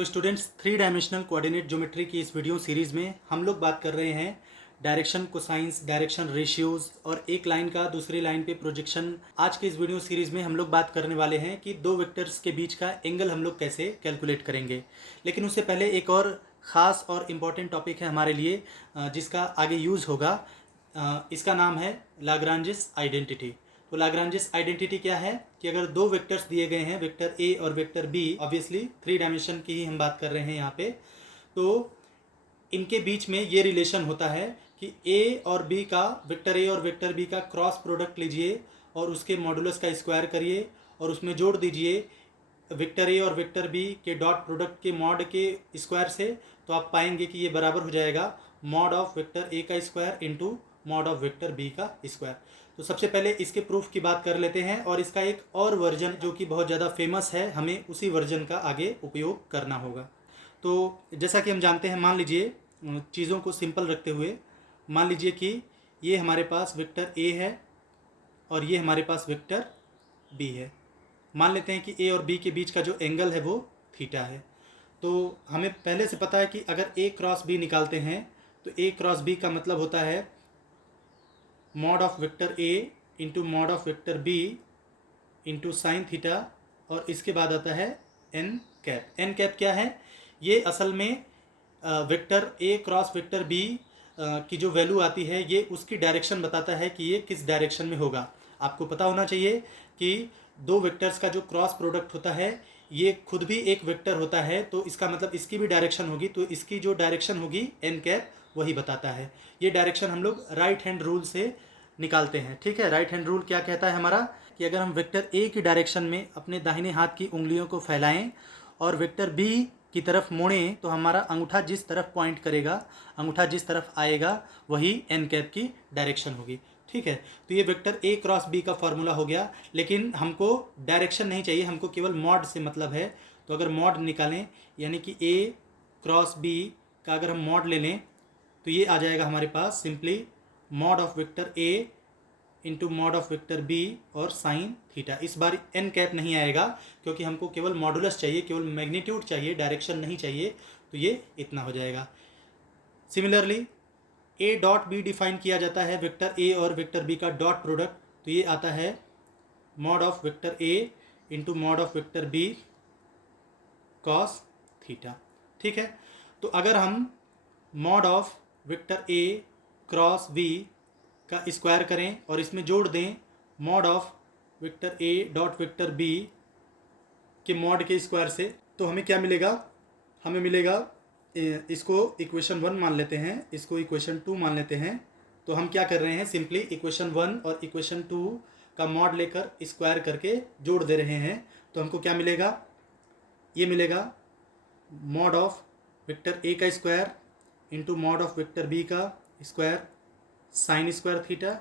तो students, three dimensional coordinate geometry की इस वीडियो सीरीज़ में हम लोग बात कर रहे हैं डायरेक्शन कोसाइंस, डायरेक्शन रेशियोज़ और एक लाइन का दूसरी लाइन पे प्रोजेक्शन। आज के इस वीडियो सीरीज़ में हम लोग बात करने वाले हैं कि दो वेक्टर्स के बीच का एंगल हम लोग कैसे कैलकुलेट करेंगे। लेकिन उससे पहले एक और ख़ास और इम्पॉर्टेंट टॉपिक है हमारे लिए जिसका आगे यूज़ होगा। इसका नाम है लाग्रांजिस आइडेंटिटी। तो लाग्रांजिस आइडेंटिटी क्या है कि अगर दो वेक्टर्स दिए गए हैं, वेक्टर ए और vector B, obviously three dimension की ही हम बात कर रहे हैं यहाँ पे, तो इनके बीच में ये रिलेशन होता है कि ए और बी का, वेक्टर ए और वेक्टर बी का क्रॉस प्रोडक्ट लीजिए और उसके मॉडुलस का स्क्वायर करिए और उसमें जोड़ दीजिए वेक्टर ए और वेक्टर बी के डॉट प्रोडक्ट के मॉड के स्क्वायर से, तो आप पाएंगे कि ये बराबर हो जाएगा मॉड ऑफ वेक्टर ए का square into mod of vector B का स्क्वायर। तो सबसे पहले इसके प्रूफ की बात कर लेते हैं और इसका एक और वर्जन जो कि बहुत ज़्यादा फेमस है, हमें उसी वर्जन का आगे उपयोग करना होगा। तो जैसा कि हम जानते हैं, मान लीजिए चीज़ों को सिंपल रखते हुए, मान लीजिए कि ये हमारे पास वेक्टर ए है और ये हमारे पास वेक्टर बी है। मान लेते हैं कि ए और बी के बीच का जो एंगल है वो थीटा है। तो हमें पहले से पता है कि अगर ए क्रॉस बी निकालते हैं तो ए क्रॉस बी का मतलब होता है mod of vector A into mod of vector B into sine theta, और इसके बाद आता है एन कैप। एन कैप क्या है? ये असल में vector A cross vector B की जो वैल्यू आती है, ये उसकी डायरेक्शन बताता है कि ये किस डायरेक्शन में होगा। आपको पता होना चाहिए कि दो वेक्टर्स का जो क्रॉस प्रोडक्ट होता है ये खुद भी एक वेक्टर होता है, तो इसका मतलब इसकी भी डायरेक्शन होगी, तो इसकी जो डायरेक्शन होगी एन कैप वही बताता है। ये डायरेक्शन हम लोग राइट हैंड रूल से निकालते हैं। ठीक है, राइट हैंड रूल क्या कहता है हमारा कि अगर हम वेक्टर ए की डायरेक्शन में अपने दाहिने हाथ की उंगलियों को फैलाएं और वेक्टर बी की तरफ मोड़ें, तो हमारा अंगूठा जिस तरफ पॉइंट करेगा, अंगूठा जिस तरफ आएगा, वही एन कैप की डायरेक्शन होगी। ठीक है, तो ये वेक्टर ए क्रॉस बी का फॉर्मूला हो गया। लेकिन हमको डायरेक्शन नहीं चाहिए, हमको केवल मॉड से मतलब है। तो अगर मॉड निकालें, यानी कि ए क्रॉस बी का अगर हम मॉड ले लें तो ये आ जाएगा हमारे पास simply mod of vector A into mod of vector B और साइन थीटा। इस बार एन कैप नहीं आएगा क्योंकि हमको केवल मॉडुलस चाहिए, केवल मैग्नीट्यूड चाहिए, डायरेक्शन नहीं चाहिए। तो ये इतना हो जाएगा। Similarly A dot B define किया जाता है वेक्टर ए और वेक्टर बी का डॉट प्रोडक्ट, तो ये आता है mod of vector A into mod of vector B cos theta. ठीक है, तो अगर हम mod of vector A cross B का स्क्वायर करें और इसमें जोड़ दें mod of vector A dot vector B के मॉड के स्क्वायर से, तो हमें क्या मिलेगा? हमें मिलेगा, इसको इक्वेशन 1 मान लेते हैं, इसको इक्वेशन 2 मान लेते हैं। तो हम क्या कर रहे हैं, सिंपली इक्वेशन 1 और इक्वेशन 2 का मॉड लेकर स्क्वायर करके जोड़ दे रहे हैं। तो हमको क्या मिलेगा? ये मिलेगा मॉड ऑफ वेक्टर ए का square into mod of vector B का square sine square theta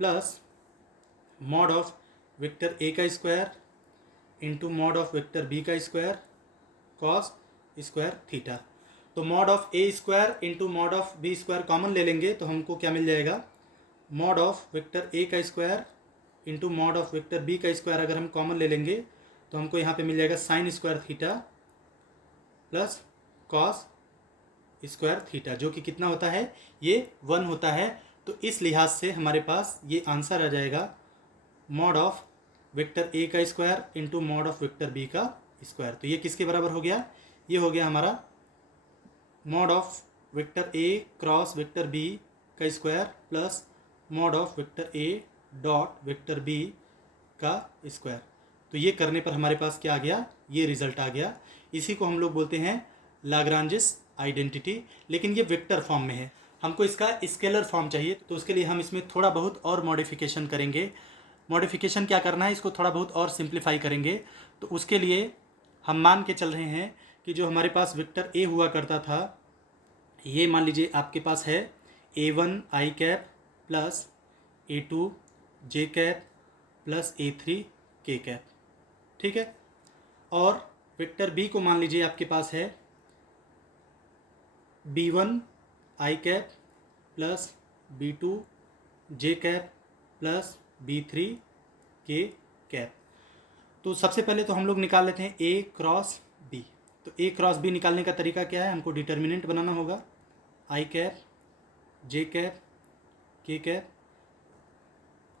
plus mod of vector A का square into mod of vector B का स्क्वायर कॉस स्क्वायर थीटा। तो mod of A square into mod of B square common ले लेंगे तो हमको क्या मिल जाएगा? मॉड ऑफ वेक्टर ए का square into mod of vector B का स्क्वायर अगर हम कॉमन ले लेंगे तो हमको यहाँ पे मिल जाएगा sign square theta plus cos square theta, जो कि कितना होता है? ये 1 होता है। तो इस लिहाज से हमारे पास ये आंसर आ जाएगा मॉड ऑफ वेक्टर ए का square into mod of vector B का स्क्वायर। तो ये किसके बराबर हो गया? ये हो गया हमारा mod of vector A cross vector B का square plus mod of vector A dot vector B का स्क्वायर। तो ये करने पर हमारे पास क्या आ गया? ये रिजल्ट आ गया। इसी को हम लोग बोलते हैं लाग्रांजिस आइडेंटिटी। लेकिन ये वेक्टर फॉर्म में है, हमको इसका स्केलर फॉर्म चाहिए, तो उसके लिए हम इसमें थोड़ा बहुत और मॉडिफिकेशन करेंगे। मॉडिफिकेशन क्या करना है, इसको थोड़ा बहुत और सिंप्लीफाई करेंगे। तो उसके लिए हम मान के चल रहे हैं कि जो हमारे पास वेक्टर ए हुआ करता था, ये मान लीजिए आपके पास है A1 आई कैप प्लस A2 जे कैप प्लस A3 के कैप। ठीक है, और वेक्टर बी को मान लीजिए आपके पास है B1 आई कैप प्लस B2 जे कैप प्लस B3 के कैप। तो सबसे पहले तो हम लोग निकाल लेते हैं A क्रॉस B। तो ए क्रॉस बी निकालने का तरीका क्या है, हमको डिटर्मिनेंट बनाना होगा आई कैप जे कैप के कैप।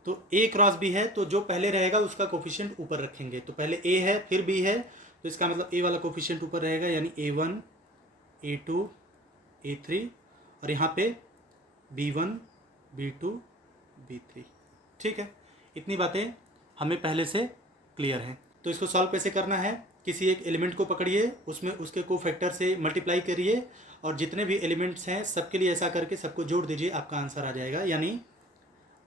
तो ए क्रॉस बी है तो जो पहले रहेगा उसका कोफिशिएंट ऊपर रखेंगे, तो पहले ए है फिर बी है तो इसका मतलब ए वाला कोफिशिएंट ऊपर रहेगा, यानी A1 A2 A3 और यहाँ पे B1 B2 B3। ठीक है, इतनी बातें हमें पहले से क्लियर हैं। तो इसको सॉल्व कैसे करना है, किसी एक एलिमेंट को पकड़िए, उसमें उसके को फैक्टर से मल्टीप्लाई करिए और जितने भी एलिमेंट्स हैं सबके लिए ऐसा करके सबको जोड़ दीजिए, आपका आंसर आ जाएगा। यानी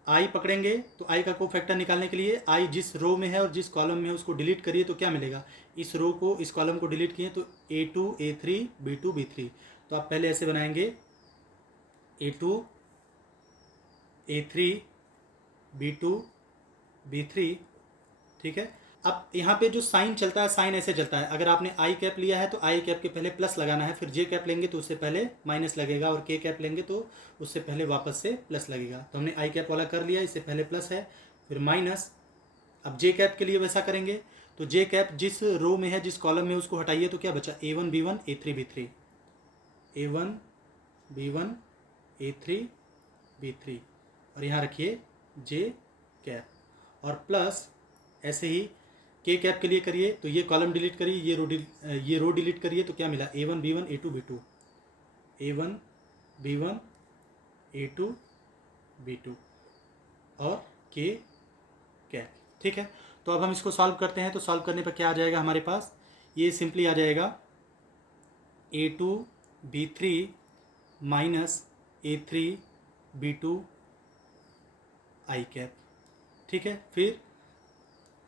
आई पकड़ेंगे तो आई का को फैक्टर निकालने के लिए आई जिस रो में है और जिस कॉलम में है उसको डिलीट करिए तो क्या मिलेगा, इस रो को इस कॉलम को डिलीट किए तो A2 A3 B2 B3। तो आप पहले ऐसे बनाएंगे A2 A3 B2 B3। ठीक है, अब यहाँ पे जो साइन चलता है, साइन ऐसे चलता है, अगर आपने आई कैप लिया है तो आई कैप के पहले प्लस लगाना है, फिर जे कैप लेंगे तो उससे पहले माइनस लगेगा और के कैप लेंगे तो उससे पहले वापस से प्लस लगेगा। तो हमने आई कैप वाला कर लिया, इससे पहले प्लस है फिर माइनस। अब जे कैप के लिए वैसा करेंगे, तो जे कैप जिस रो में है जिस कॉलम में उसको हटाइए तो क्या बचा A1 B1 A3 B3, A1 B1 A3 B3 और यहाँ रखिए जे कैप और प्लस ऐसे ही के कैप के लिए करिए, तो ये कॉलम डिलीट करिए, ये रो डिलीट करिए तो क्या मिला A1 B1 A2 B2, A1 B1 A2 B2 और के कैप। ठीक है, तो अब हम इसको सॉल्व करते हैं, तो सॉल्व करने पर क्या आ जाएगा हमारे पास, ये सिंपली आ जाएगा A2 B3 minus A3 B2 I cap. ठीक है, फिर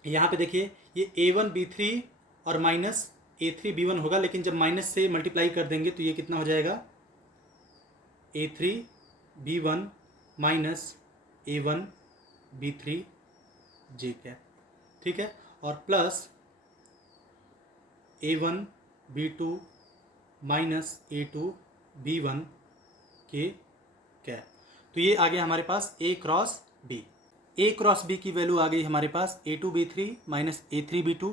यहाँ पे देखिए ये A1 B3 और माइनस A3 B1 होगा, लेकिन जब माइनस से मल्टीप्लाई कर देंगे तो ये कितना हो जाएगा A3 B1 minus A1 B3 J cap. ठीक है, और plus A1 B2 minus A2 B1 के कैप। तो ये आ गया हमारे पास A cross B। A cross B की वैल्यू आ गई हमारे पास A2 B3 minus A3 B2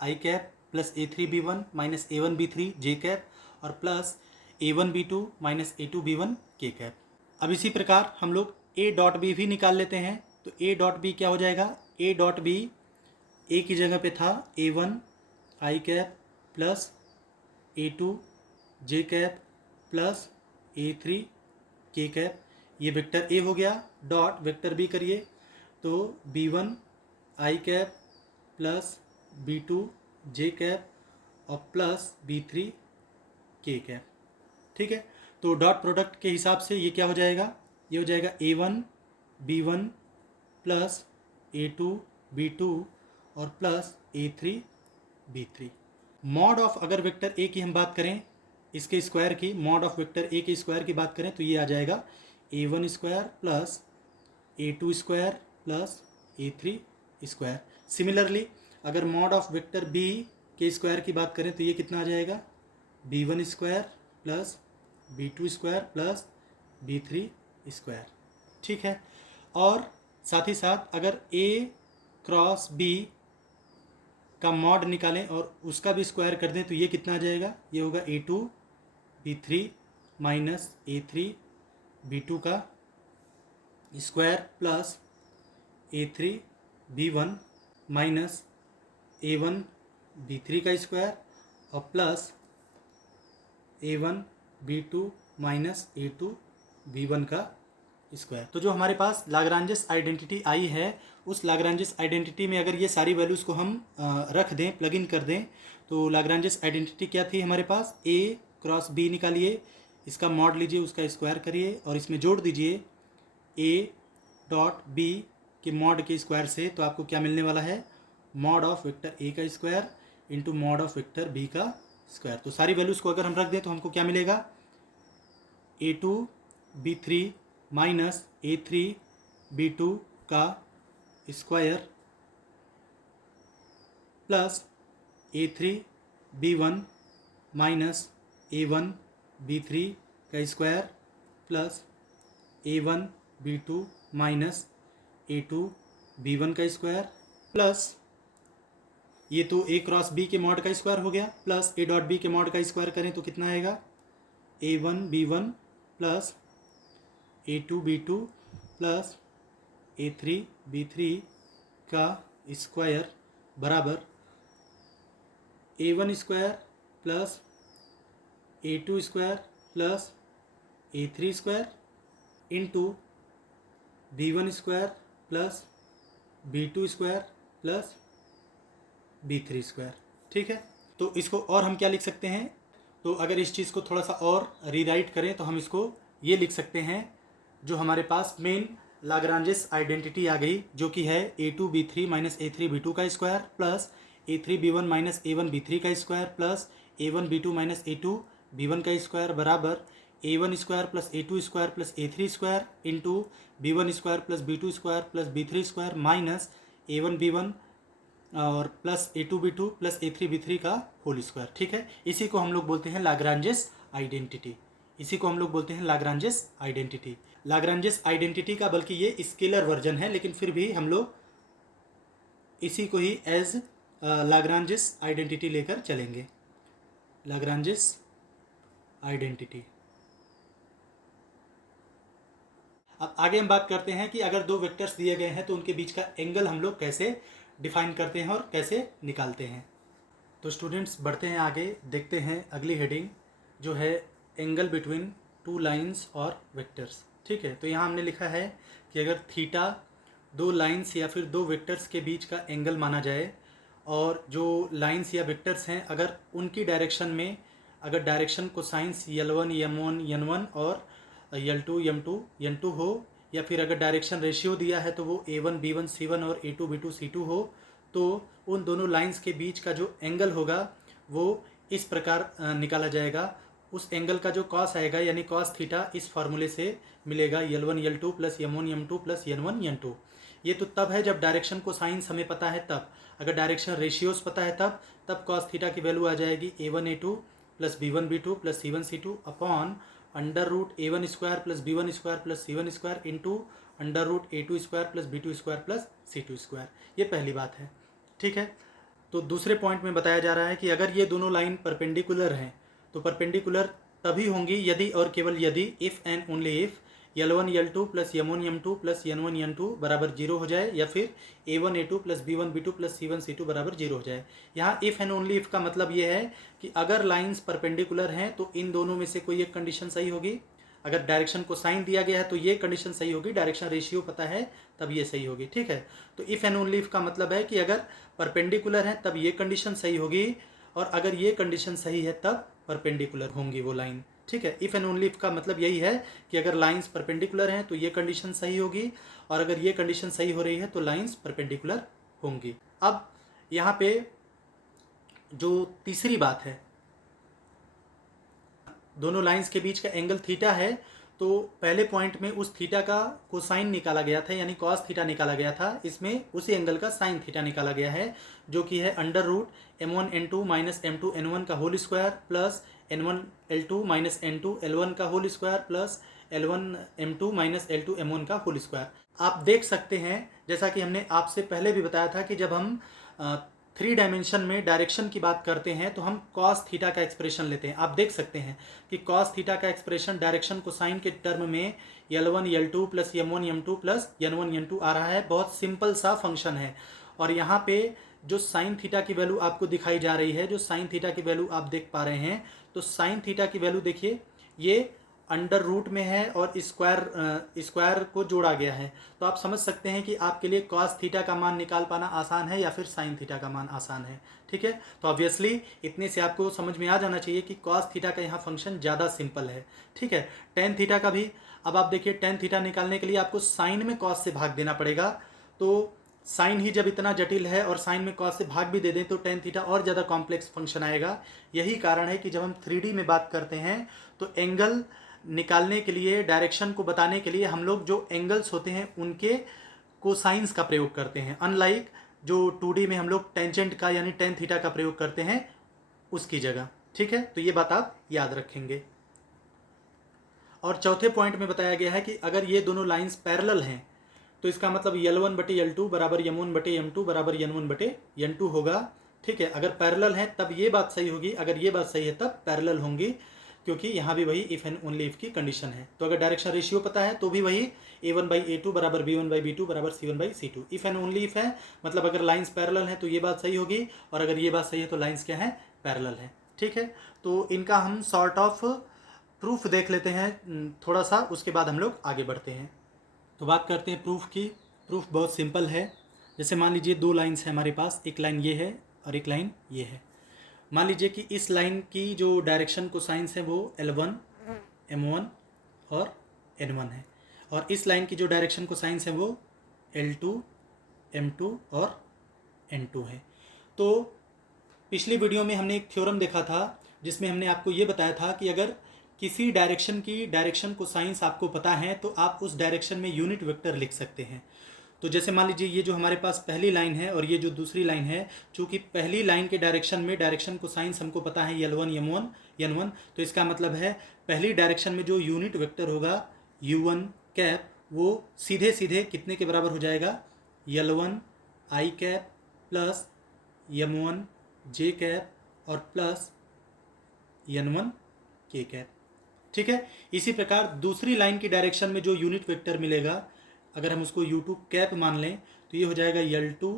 I cap plus A3 B1 minus A1 B3 J cap और plus A1 B2 minus A2 B1 के कैप। अब इसी प्रकार हम लोग A डॉट बी भी निकाल लेते हैं, तो A डॉट बी क्या हो जाएगा, A डॉट बी ए की जगह पे था A1 आई कैप प्लस A2 जे कैप प्लस A3 के कैप, ये वेक्टर ए हो गया। डॉट वेक्टर बी करिए तो B1 आई कैप प्लस B2 जे कैप और प्लस B3 के कैप। ठीक है, तो डॉट प्रोडक्ट के हिसाब से ये क्या हो जाएगा, ये हो जाएगा A1 B1 plus A2 B2 और plus A3 B3। Mod of अगर वेक्टर ए की हम बात करें, इसके स्क्वायर की, मॉड ऑफ वेक्टर ए के स्क्वायर की बात करें तो ये आ जाएगा A1 square plus A2 square plus A3 square. Similarly अगर मॉड ऑफ वेक्टर बी के स्क्वायर की बात करें तो ये कितना आ जाएगा B1 square plus B2 square plus B3 square. ठीक है, और साथ ही साथ अगर A क्रॉस B का मॉड निकालें और उसका भी स्क्वायर कर दें तो ये कितना आ जाएगा, ये होगा A2 B3 minus A3 B2 का square plus A3 B1 minus A1 B3 का स्क्वायर और plus A1 B2 minus A2 B1 का स्क्वायर। तो जो हमारे पास लाग्रांजेस आइडेंटिटी आई है, उस लाग्रांजेस आइडेंटिटी में अगर ये सारी वैल्यूज़ को हम रख दें, प्लग इन कर दें, तो लाग्रांजेस आइडेंटिटी क्या थी हमारे पास, A क्रॉस B निकालिए, इसका मॉड लीजिए, उसका स्क्वायर करिए और इसमें जोड़ दीजिए A डॉट B के मॉड के स्क्वायर से, तो आपको क्या मिलने वाला है, मॉड ऑफ वेक्टर A का square into mod of vector B का स्क्वायर। तो सारी वैल्यूज़ को अगर हम रख दें तो हमको क्या मिलेगा, A2 B3 minus A3 B2 का square plus A3 B1 minus A1 B3 का square plus A1 B2 minus A2 B1 का स्क्वायर प्लस ये तो ए क्रॉस बी के मॉड का स्क्वायर हो गया, प्लस ए डॉट बी के मॉड का स्क्वायर करें तो कितना आएगा, A1 B1 plus A2 B2 plus A3 B3 का स्क्वायर बराबर A1 square plus A2 square plus A3 square into B1 square plus B2 square plus B3 square. ठीक है, तो इसको और हम क्या लिख सकते हैं, तो अगर इस चीज़ को थोड़ा सा और रीराइट करें तो हम इसको ये लिख सकते हैं, जो हमारे पास मेन लाग्रांजेस आइडेंटिटी आ गई, जो कि है A2 B3 minus A3 B2 का square plus A3 B1 minus A1 B3 का square plus A1 B2 minus A2 B1 का स्क्वायर बराबर A1 square plus A2 square plus A3 square into B1 square plus B2 square plus B3 square minus A1 B1 और plus A2 B2 plus A3 B3 का whole square. ठीक है, इसी को हम लोग बोलते हैं लाग्रांजेस आइडेंटिटी, इसी को हम लोग बोलते हैं लाग्रांजेस आइडेंटिटी। लाग्रांजेस आइडेंटिटी का बल्कि ये स्केलर वर्जन है, लेकिन फिर भी हम लोग इसी को ही एज लाग्रांजेस आइडेंटिटी लेकर चलेंगे, लाग्रांजेस आइडेंटिटी। अब आगे हम बात करते हैं कि अगर दो वेक्टर्स दिए गए हैं तो उनके बीच का एंगल हम लोग कैसे डिफाइन करते हैं और कैसे निकालते हैं। तो स्टूडेंट्स बढ़ते हैं आगे, देखते हैं अगली हेडिंग जो है एंगल बिटवीन टू लाइंस और वेक्टर्स। ठीक है, तो यहाँ हमने लिखा है कि अगर थीटा दो लाइंस या फिर दो वेक्टर्स के बीच का एंगल माना जाए और जो लाइंस या वेक्टर्स हैं अगर उनकी डायरेक्शन में अगर direction cosines L1 M1 N1 और L2 M2 N2 हो, या फिर अगर डायरेक्शन रेशियो दिया है तो वो A1 B1 C1 और A2 B2 C2 हो, तो उन दोनों लाइंस के बीच का जो एंगल होगा वो इस प्रकार निकाला जाएगा। उस एंगल का जो कॉस आएगा यानी कॉस थीटा इस फार्मूले से मिलेगा L1 L2 plus M1 M2 plus N1 N2। ये तो तब है जब डायरेक्शन को साइंस हमें पता है तब, अगर डायरेक्शन रेशियोज पता है तब कॉस थीटा की वैल्यू आ जाएगी A1 A2 plus B1 B2 plus C1 C2 upon under root A1 square plus B1 square plus C1 square into under root A2 square plus B2 square plus C2 square. ये पहली बात है। ठीक है, तो दूसरे पॉइंट में बताया जा रहा है कि अगर ये दोनों लाइन परपेंडिकुलर हैं तो परपेंडिकुलर तभी होंगी यदि और केवल यदि if and only if L1 L2 plus M1 M2 plus N1 N2 बराबर 0 हो जाए, या फिर A1 A2 plus B1 B2 plus C1 C2 बराबर 0 हो जाए। यहाँ इफ़ एंड ओनली इफ़ का मतलब ये है कि अगर लाइंस परपेंडिकुलर हैं तो इन दोनों में से कोई एक कंडीशन सही होगी। अगर डायरेक्शन को साइन दिया गया है तो ये कंडीशन सही होगी, डायरेक्शन रेशियो पता है तब ये सही होगी। ठीक है, तो इफ़ एंड ओनली इफ़ का मतलब है कि अगर परपेंडिकुलर है तब ये कंडीशन सही होगी, और अगर ये कंडीशन सही है तब परपेंडिकुलर होंगी वो लाइन। ठीक है, इफ़ एंड ओनली इफ़ का मतलब यही है कि अगर लाइंस परपेंडिकुलर हैं तो ये कंडीशन सही होगी, और अगर ये कंडीशन सही हो रही है तो लाइंस परपेंडिकुलर होंगी। अब यहाँ पे जो तीसरी बात है, दोनों लाइंस के बीच का एंगल थीटा है, तो पहले पॉइंट में उस थीटा का कोसाइन निकाला गया था यानी कॉस थीटा निकाला गया था, इसमें उसी एंगल का साइन थीटा निकाला गया है, जो कि है under root M1 N2 minus M2 N1 का whole square plus N1 L2 minus N2 L1 का whole square plus L1 M2 minus L2 M1 का होल स्क्वायर। आप देख सकते हैं, जैसा कि हमने आपसे पहले भी बताया था कि जब हम 3 डायमेंशन में डायरेक्शन की बात करते हैं तो हम कॉस थीटा का एक्सप्रेशन लेते हैं। आप देख सकते हैं कि कॉस थीटा का एक्सप्रेशन डायरेक्शन कोसाइन के टर्म में L1 L2 plus M1 M2 plus N1 N2 आ रहा है। बहुत सिंपल सा फंक्शन है, और यहाँ पे जो साइन थीटा की वैल्यू आपको दिखाई जा रही है, जो साइन थीटा की वैल्यू आप देख पा रहे हैं, तो साइन थीटा की वैल्यू देखिए ये अंडर रूट में है और स्क्वायर को जोड़ा गया है, तो आप समझ सकते हैं कि आपके लिए कॉस थीटा का मान निकाल पाना आसान है या फिर साइन थीटा का मान आसान है। ठीक है, तो ऑब्वियसली इतने से आपको समझ में आ जाना चाहिए कि कॉस थीटा का यहाँ फंक्शन ज़्यादा सिंपल है। ठीक है, टेन थीटा का भी, अब आप देखिए टेन थीटा निकालने के लिए आपको साइन में कॉस से भाग देना पड़ेगा, तो साइन ही जब इतना जटिल है और साइन में कॉस से भाग भी दे दें तो टेन थीटा और ज़्यादा कॉम्प्लेक्स फंक्शन आएगा। यही कारण है कि जब हम 3D में बात करते हैं तो एंगल निकालने के लिए, डायरेक्शन को बताने के लिए हम लोग जो एंगल्स होते हैं उनके कोसाइंस का प्रयोग करते हैं, अनलाइक जो 2D में हम लोग टेंजेंट का यानी टेन थीटा का प्रयोग करते हैं उसकी जगह। ठीक है, तो ये बात आप याद रखेंगे। और चौथे पॉइंट में बताया गया है कि अगर ये दोनों लाइंस पैरेलल हैं तो इसका मतलब L1 बटे L2 बराबर M1 बटे M2 बराबर N1 बटे N2 होगा, ठीक है, अगर पैरेलल हैं तब ये बात सही होगी, अगर ये बात सही है तब पैरेलल होंगी, क्योंकि यहाँ भी वही इफ़ एंड ओनली इफ़ की कंडीशन है। तो अगर डायरेक्शन रेशियो पता है तो भी वही a1/a2 बराबर b1/b2 बराबर c1/c2। If and only if है, मतलब अगर लाइंस पैरेलल हैं तो ये बात सही होगी, और अगर ये बात सही है तो लाइंस क्या है, पैरेलल है। ठीक है, तो इनका हम सॉर्ट ऑफ प्रूफ देख लेते हैं थोड़ा सा, उसके बाद हम लोग आगे बढ़ते हैं। तो बात करते हैं प्रूफ की। प्रूफ बहुत सिंपल है। जैसे मान लीजिए दो लाइंस है हमारे पास, एक लाइन ये है और एक लाइन ये है। मान लीजिए कि इस लाइन की जो डायरेक्शन कोसाइंस है वो L1, M1 और N1 है, और इस लाइन की जो डायरेक्शन कोसाइंस है वो L2, M2 और N2 है। तो पिछली वीडियो में हमने एक थ्योरम देखा था जिसमें हमने आपको ये बताया था कि अगर किसी डायरेक्शन की डायरेक्शन कोसाइंस आपको पता है तो आप उस डायरेक्शन में यूनिट वेक्टर लिख सकते हैं। तो जैसे मान लीजिए ये जो हमारे पास पहली लाइन है और ये जो दूसरी लाइन है, चूँकि पहली लाइन के डायरेक्शन में डायरेक्शन कोसाइंस हमको पता है L1, M1, N1, तो इसका मतलब है पहली डायरेक्शन में जो यूनिट वेक्टर होगा U1 कैप, वो सीधे सीधे कितने के बराबर हो जाएगा, L1 I cap plus M1 J cap और प्लस N1 K कैप। ठीक है, इसी प्रकार दूसरी लाइन की डायरेक्शन में जो यूनिट वेक्टर मिलेगा, अगर हम उसको U2 कैप मान लें तो ये हो जाएगा L2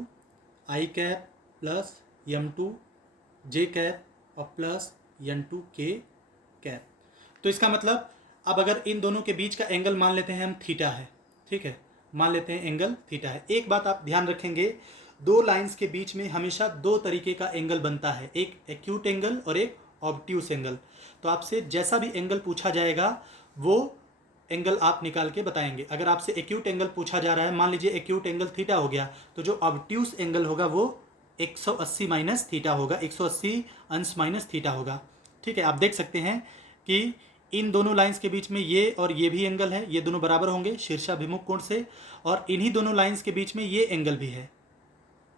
I cap plus M2 J cap और प्लस N2 K कैप। तो इसका मतलब अब अगर इन दोनों के बीच का एंगल मान लेते हैं हम थीटा है, ठीक है, मान लेते हैं एंगल थीटा है। एक बात आप ध्यान रखेंगे, दो लाइंस के बीच में हमेशा दो तरीके का एंगल बनता है, एक एक्यूट एंगल और एक ऑब्ट्यूस एंगल। तो आपसे जैसा भी एंगल पूछा जाएगा वो एंगल आप निकाल के बताएंगे। अगर आपसे एक्यूट एंगल पूछा जा रहा है, मान लीजिए एक्यूट एंगल थीटा हो गया, तो जो ऑब्ट्यूस एंगल होगा वो 180 माइनस थीटा होगा, 180 अंश माइनस थीटा होगा। ठीक है, आप देख सकते हैं कि इन दोनों लाइंस के बीच में ये और ये भी एंगल है, ये दोनों बराबर होंगे शीर्षाभिमुख कोण से, और इन्हीं दोनों लाइंस के बीच में ये एंगल भी है,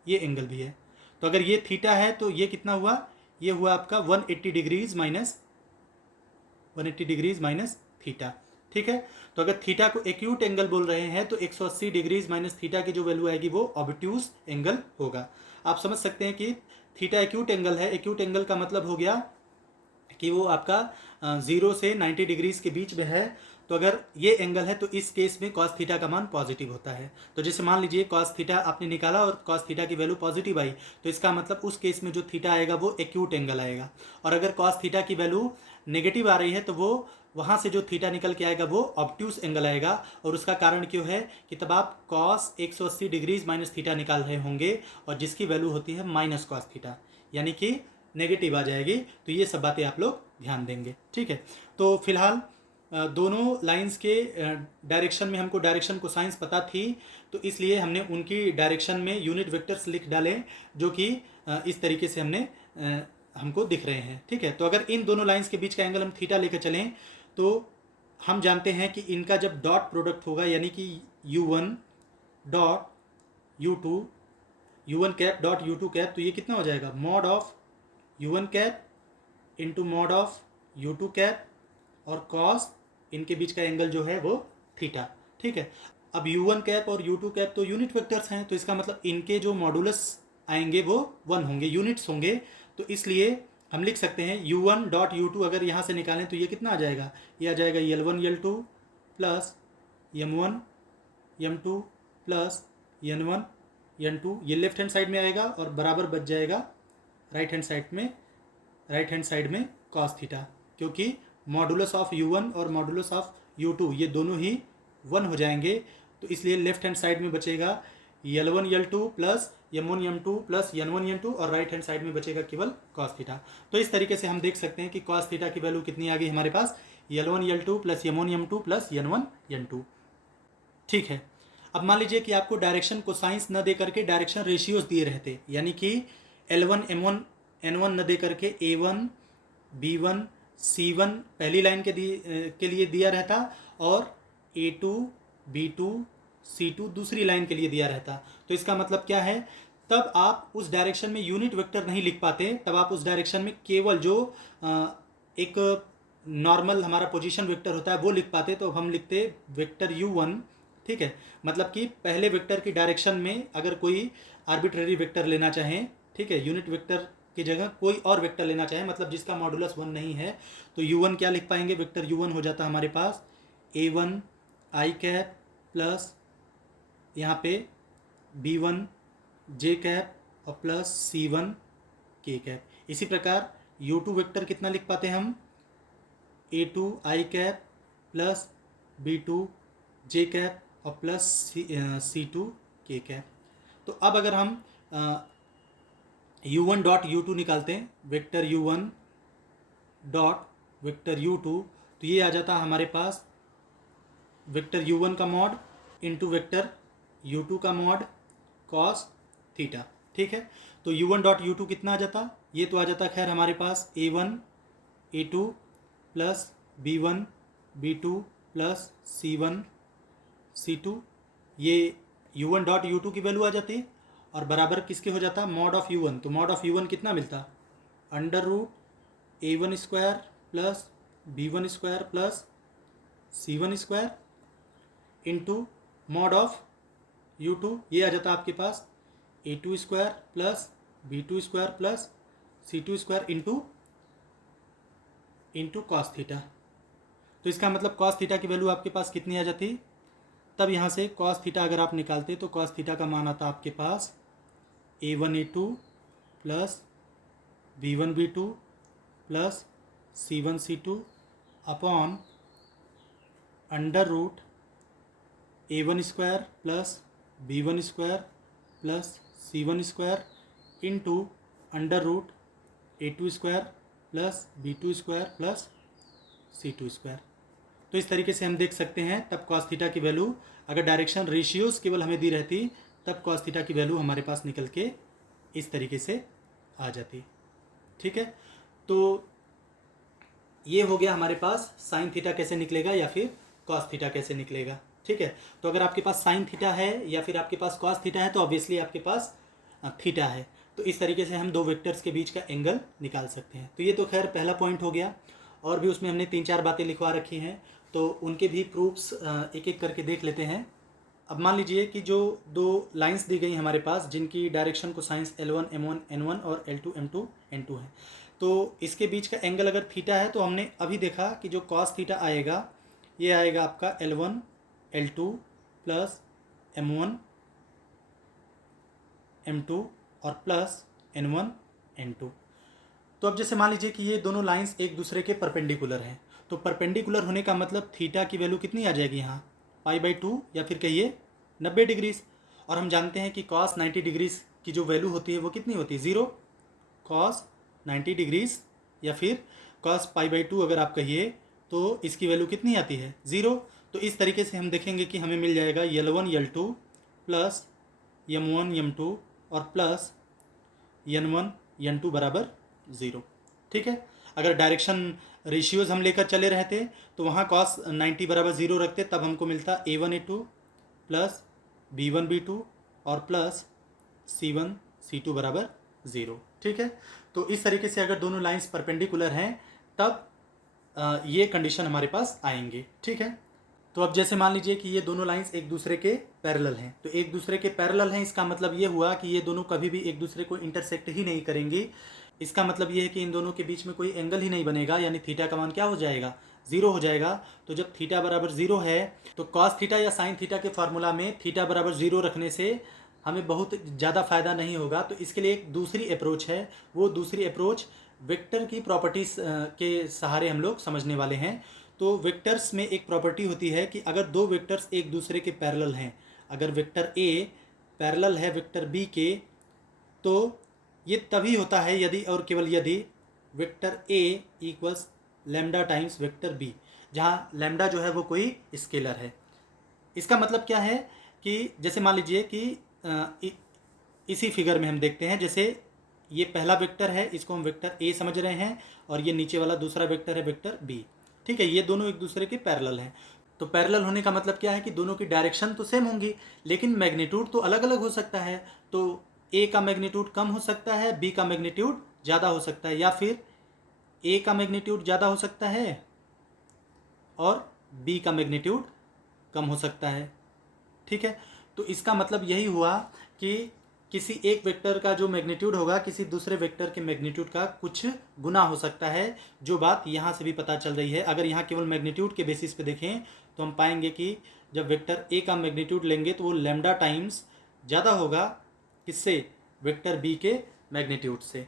ये एंगल भी है। तो अगर ये थीटा है तो ये कितना हुआ, ये हुआ आपका 180 डिग्रीज माइनस थीटा। ठीक है, तो अगर थीटा को एक्यूट एंगल बोल रहे हैं तो 180 डिग्रीज माइनस थीटा की जो वैल्यू आएगी वो ऑब्ट्यूस एंगल होगा। आप समझ सकते हैं कि थीटा एक्यूट एंगल है, एक्यूट एंगल का मतलब हो गया कि वो आपका 0 से 90 डिग्रीज के बीच में है। तो अगर ये एंगल है तो इस केस में cos थीटा का मान पॉजिटिव होता है। तो जैसे मान लीजिए cos थीटा आपने निकाला और cos थीटा की वैल्यू पॉजिटिव आई, तो इसका मतलब उस केस में जो थीटा आएगा वो एक्यूट एंगल आएगा। और अगर cos थीटा की वैल्यू नेगेटिव आ रही है तो वो वहाँ से जो थीटा निकल के आएगा वो ऑब्ट्यूस एंगल आएगा। और उसका कारण क्यों है कि तब आप cos 180 डिग्रीज माइनस थीटा निकाल रहे होंगे और जिसकी वैल्यू होती है माइनस cos थीटा, यानी कि नेगेटिव आ जाएगी। तो ये सब बातें आप लोग ध्यान देंगे। ठीक है, तो फिलहाल दोनों लाइंस के डायरेक्शन में हमको डायरेक्शन कोसाइंस पता थी, तो इसलिए हमने उनकी डायरेक्शन में यूनिट वेक्टर्स लिख डाले, जो कि इस तरीके से हमको दिख रहे हैं। ठीक है, तो अगर इन दोनों लाइंस के बीच का एंगल हम थीटा लेकर चलें तो हम जानते हैं कि इनका जब डॉट प्रोडक्ट होगा, यानी कि U1 dot U2, U1 cap dot U2 cap, तो ये कितना हो जाएगा, mod of U1 cap into mod of U2 cap और कॉस इनके बीच का एंगल जो है वो थीटा। ठीक है, अब U1 कैप और U2 कैप तो यूनिट वेक्टर्स हैं, तो इसका मतलब इनके जो मॉडुलस आएंगे वो 1 होंगे, यूनिट्स होंगे। तो इसलिए हम लिख सकते हैं U1 डॉट U2 अगर यहाँ से निकालें तो ये कितना आ जाएगा, ये आ जाएगा L1 L2 plus M1 M2 plus N1 N2, ये लेफ्ट हैंड साइड में आएगा और बराबर बच जाएगा राइट हैंड साइड में cos थीटा, क्योंकि मॉडुलस ऑफ U1 और मॉडुलस ऑफ U2 ये दोनों ही 1 हो जाएंगे। तो इसलिए लेफ्ट हैंड साइड में बचेगा L1 L2 plus M1 M2 plus N1 N2 और राइट हैंड साइड में बचेगा केवल cos थीटा। तो इस तरीके से हम देख सकते हैं कि cos थीटा की वैल्यू कितनी आ गई हमारे पास, L1 L2 plus M1 M2 plus N1 N2। ठीक है, अब मान लीजिए कि आपको डायरेक्शन कोसाइंस न दे करके डायरेक्शन रेशियोज दिए रहते, यानी कि L1 M1 N1 न दे करके A1 B1 C1 पहली लाइन के लिए दिया रहता और A2 B2 C2 दूसरी लाइन के लिए दिया रहता। तो इसका मतलब क्या है, तब आप उस डायरेक्शन में यूनिट वेक्टर नहीं लिख पाते, तब आप उस डायरेक्शन में केवल जो एक नॉर्मल हमारा पोजीशन वेक्टर होता है वो लिख पाते। तो हम लिखते वेक्टर U1। ठीक है, मतलब कि पहले वेक्टर की डायरेक्शन में अगर कोई आर्बिट्रेरी वेक्टर लेना चाहें ठीक है, यूनिट वेक्टर की जगह कोई और वेक्टर लेना चाहे, मतलब जिसका मॉडुलस 1 नहीं है, तो u1 क्या लिख पाएंगे, वेक्टर u1 हो जाता है हमारे पास a1 i कैप प्लस यहाँ पे b1 j कैप और प्लस c1 k कैप। इसी प्रकार u2 वेक्टर कितना लिख पाते हैं हम, a2 i cap plus b2 j cap और प्लस c2 k कैप। तो अब अगर हम u1 डॉट u2 निकालते हैं, vector u1 dot vector u2, तो ये आ जाता है हमारे पास वेक्टर u1 का मॉड इंटू वेक्टर u2 का मॉड कॉस थीटा। ठीक है, तो u1 डॉट u2 कितना आ जाता, ये तो आ जाता खैर हमारे पास a1 a2 plus b1 b2 plus c1 c2, ये u1 डॉट u2 की वैल्यू आ जाती है, और बराबर किसके हो जाता, मॉड ऑफ u1। तो मॉड ऑफ u1 कितना मिलता, under root a1 square plus b1 square plus c1 square into mod of u2, ये आ जाता आपके पास a2 square plus b2 square plus c2 square into cos theta. तो इसका मतलब कॉस थीटा की वैल्यू आपके पास कितनी आ जाती, तब यहाँ से कॉस थीटा अगर आप निकालते तो कॉस थीटा का मान आता आपके पास a1 a2 plus b1 b2 plus c1 c2 upon under root a1 square plus b1 square plus c1 square into under root a2 square plus b2 square plus c2 square. तो इस तरीके से हम देख सकते हैं, तब कॉस थीटा की वैल्यू, अगर डायरेक्शन रेशियोज केवल हमें दी रहती तब कॉस थीटा की वैल्यू हमारे पास निकल के इस तरीके से आ जाती। ठीक है, तो ये हो गया हमारे पास साइन थीटा कैसे निकलेगा या फिर कॉस थीटा कैसे निकलेगा। ठीक है, तो अगर आपके पास साइन थीटा है या फिर आपके पास कॉस थीटा है तो ऑब्वियसली आपके पास थीटा है। तो इस तरीके से हम दो वेक्टर्स के बीच का एंगल निकाल सकते हैं। तो ये तो खैर पहला पॉइंट हो गया, और भी उसमें हमने 3-4 बातें लिखवा रखी हैं, तो उनके भी प्रूफ्स एक एक करके देख लेते हैं। अब मान लीजिए कि जो दो लाइंस दी गई हमारे पास जिनकी डायरेक्शन को साइंस L1 M1 N1 और L2 M2 N2 है, तो इसके बीच का एंगल अगर थीटा है तो हमने अभी देखा कि जो कॉस थीटा आएगा ये आएगा आपका L1 L2 plus M1 M2 और प्लस N1 N2। तो अब जैसे मान लीजिए कि ये दोनों लाइंस एक दूसरे के परपेंडिकुलर हैं, तो परपेंडिकुलर होने का मतलब थीटा की वैल्यू कितनी आ जाएगी यहाँ, π/2 या फिर कहिए 90 डिग्रीज। और हम जानते हैं कि कॉस 90 डिग्रीज की जो वैल्यू होती है वो कितनी होती है, 0। कॉस 90 डिग्रीज या फिर कॉस π/2 अगर आप कहिए तो इसकी वैल्यू कितनी आती है, 0। तो इस तरीके से हम देखेंगे कि हमें मिल जाएगा L1 L2 plus M1 M2 और प्लस N1 N2 बराबर 0। ठीक है, अगर डायरेक्शन रेशियोज हम लेकर चले रहते तो वहाँ कॉस 90 बराबर 0 रखते, तब हमको मिलता A1 A2 plus B1 B2 और प्लस C1 C2 बराबर 0। ठीक है, तो इस तरीके से अगर दोनों लाइंस परपेंडिकुलर हैं तब ये कंडीशन हमारे पास आएंगे। ठीक है, तो अब जैसे मान लीजिए कि ये दोनों लाइंस एक दूसरे के पैरेलल हैं, तो एक दूसरे के पैरेलल हैं इसका मतलब ये हुआ कि ये दोनों कभी भी एक दूसरे को इंटरसेक्ट ही नहीं करेंगी। इसका मतलब ये है कि इन दोनों के बीच में कोई एंगल ही नहीं बनेगा, यानी थीटा का मान क्या हो जाएगा, 0 हो जाएगा। तो जब थीटा बराबर 0 है तो कॉस थीटा या साइन थीटा के फार्मूला में थीटा बराबर 0 रखने से हमें बहुत ज़्यादा फ़ायदा नहीं होगा। तो इसके लिए एक दूसरी अप्रोच है, वो दूसरी अप्रोच वेक्टर की प्रॉपर्टीज़ के सहारे हम लोग समझने वाले हैं। तो वेक्टर्स में एक प्रॉपर्टी होती है कि अगर दो वेक्टर्स एक दूसरे के पैरेलल हैं, अगर वेक्टर ए पैरेलल है वेक्टर बी के, तो ये तभी होता है यदि और केवल यदि vector A equals lambda times vector B, जहाँ लैम्डा जो है वो कोई स्केलर है। इसका मतलब क्या है कि जैसे मान लीजिए कि इसी फिगर में हम देखते हैं, जैसे ये पहला वेक्टर है, इसको हम वेक्टर ए समझ रहे हैं, और ये नीचे वाला दूसरा वेक्टर है वेक्टर बी। ठीक है, ये दोनों एक दूसरे के पैरेलल हैं। तो पैरेलल होने का मतलब क्या है कि दोनों की डायरेक्शन तो सेम होंगी, लेकिन मैग्नीट्यूड तो अलग अलग हो सकता है। तो ए का मैग्नीट्यूड कम हो सकता है, बी का मैग्नीट्यूड ज़्यादा हो सकता है, या फिर ए का मैग्नीट्यूड ज़्यादा हो सकता है और बी का मैग्नीट्यूड कम हो सकता है। ठीक है, तो इसका मतलब यही हुआ कि किसी एक वेक्टर का जो मैग्नीट्यूड होगा किसी दूसरे वेक्टर के मैग्नीट्यूड का कुछ गुना हो सकता है। जो बात यहाँ से भी पता चल रही है, अगर यहाँ केवल मैग्नीट्यूड के बेसिस पे देखें तो हम पाएंगे कि जब वेक्टर ए का मैग्नीट्यूड लेंगे तो वो लैम्डा टाइम्स ज़्यादा होगा किससे, वेक्टर बी के मैग्नीट्यूड से।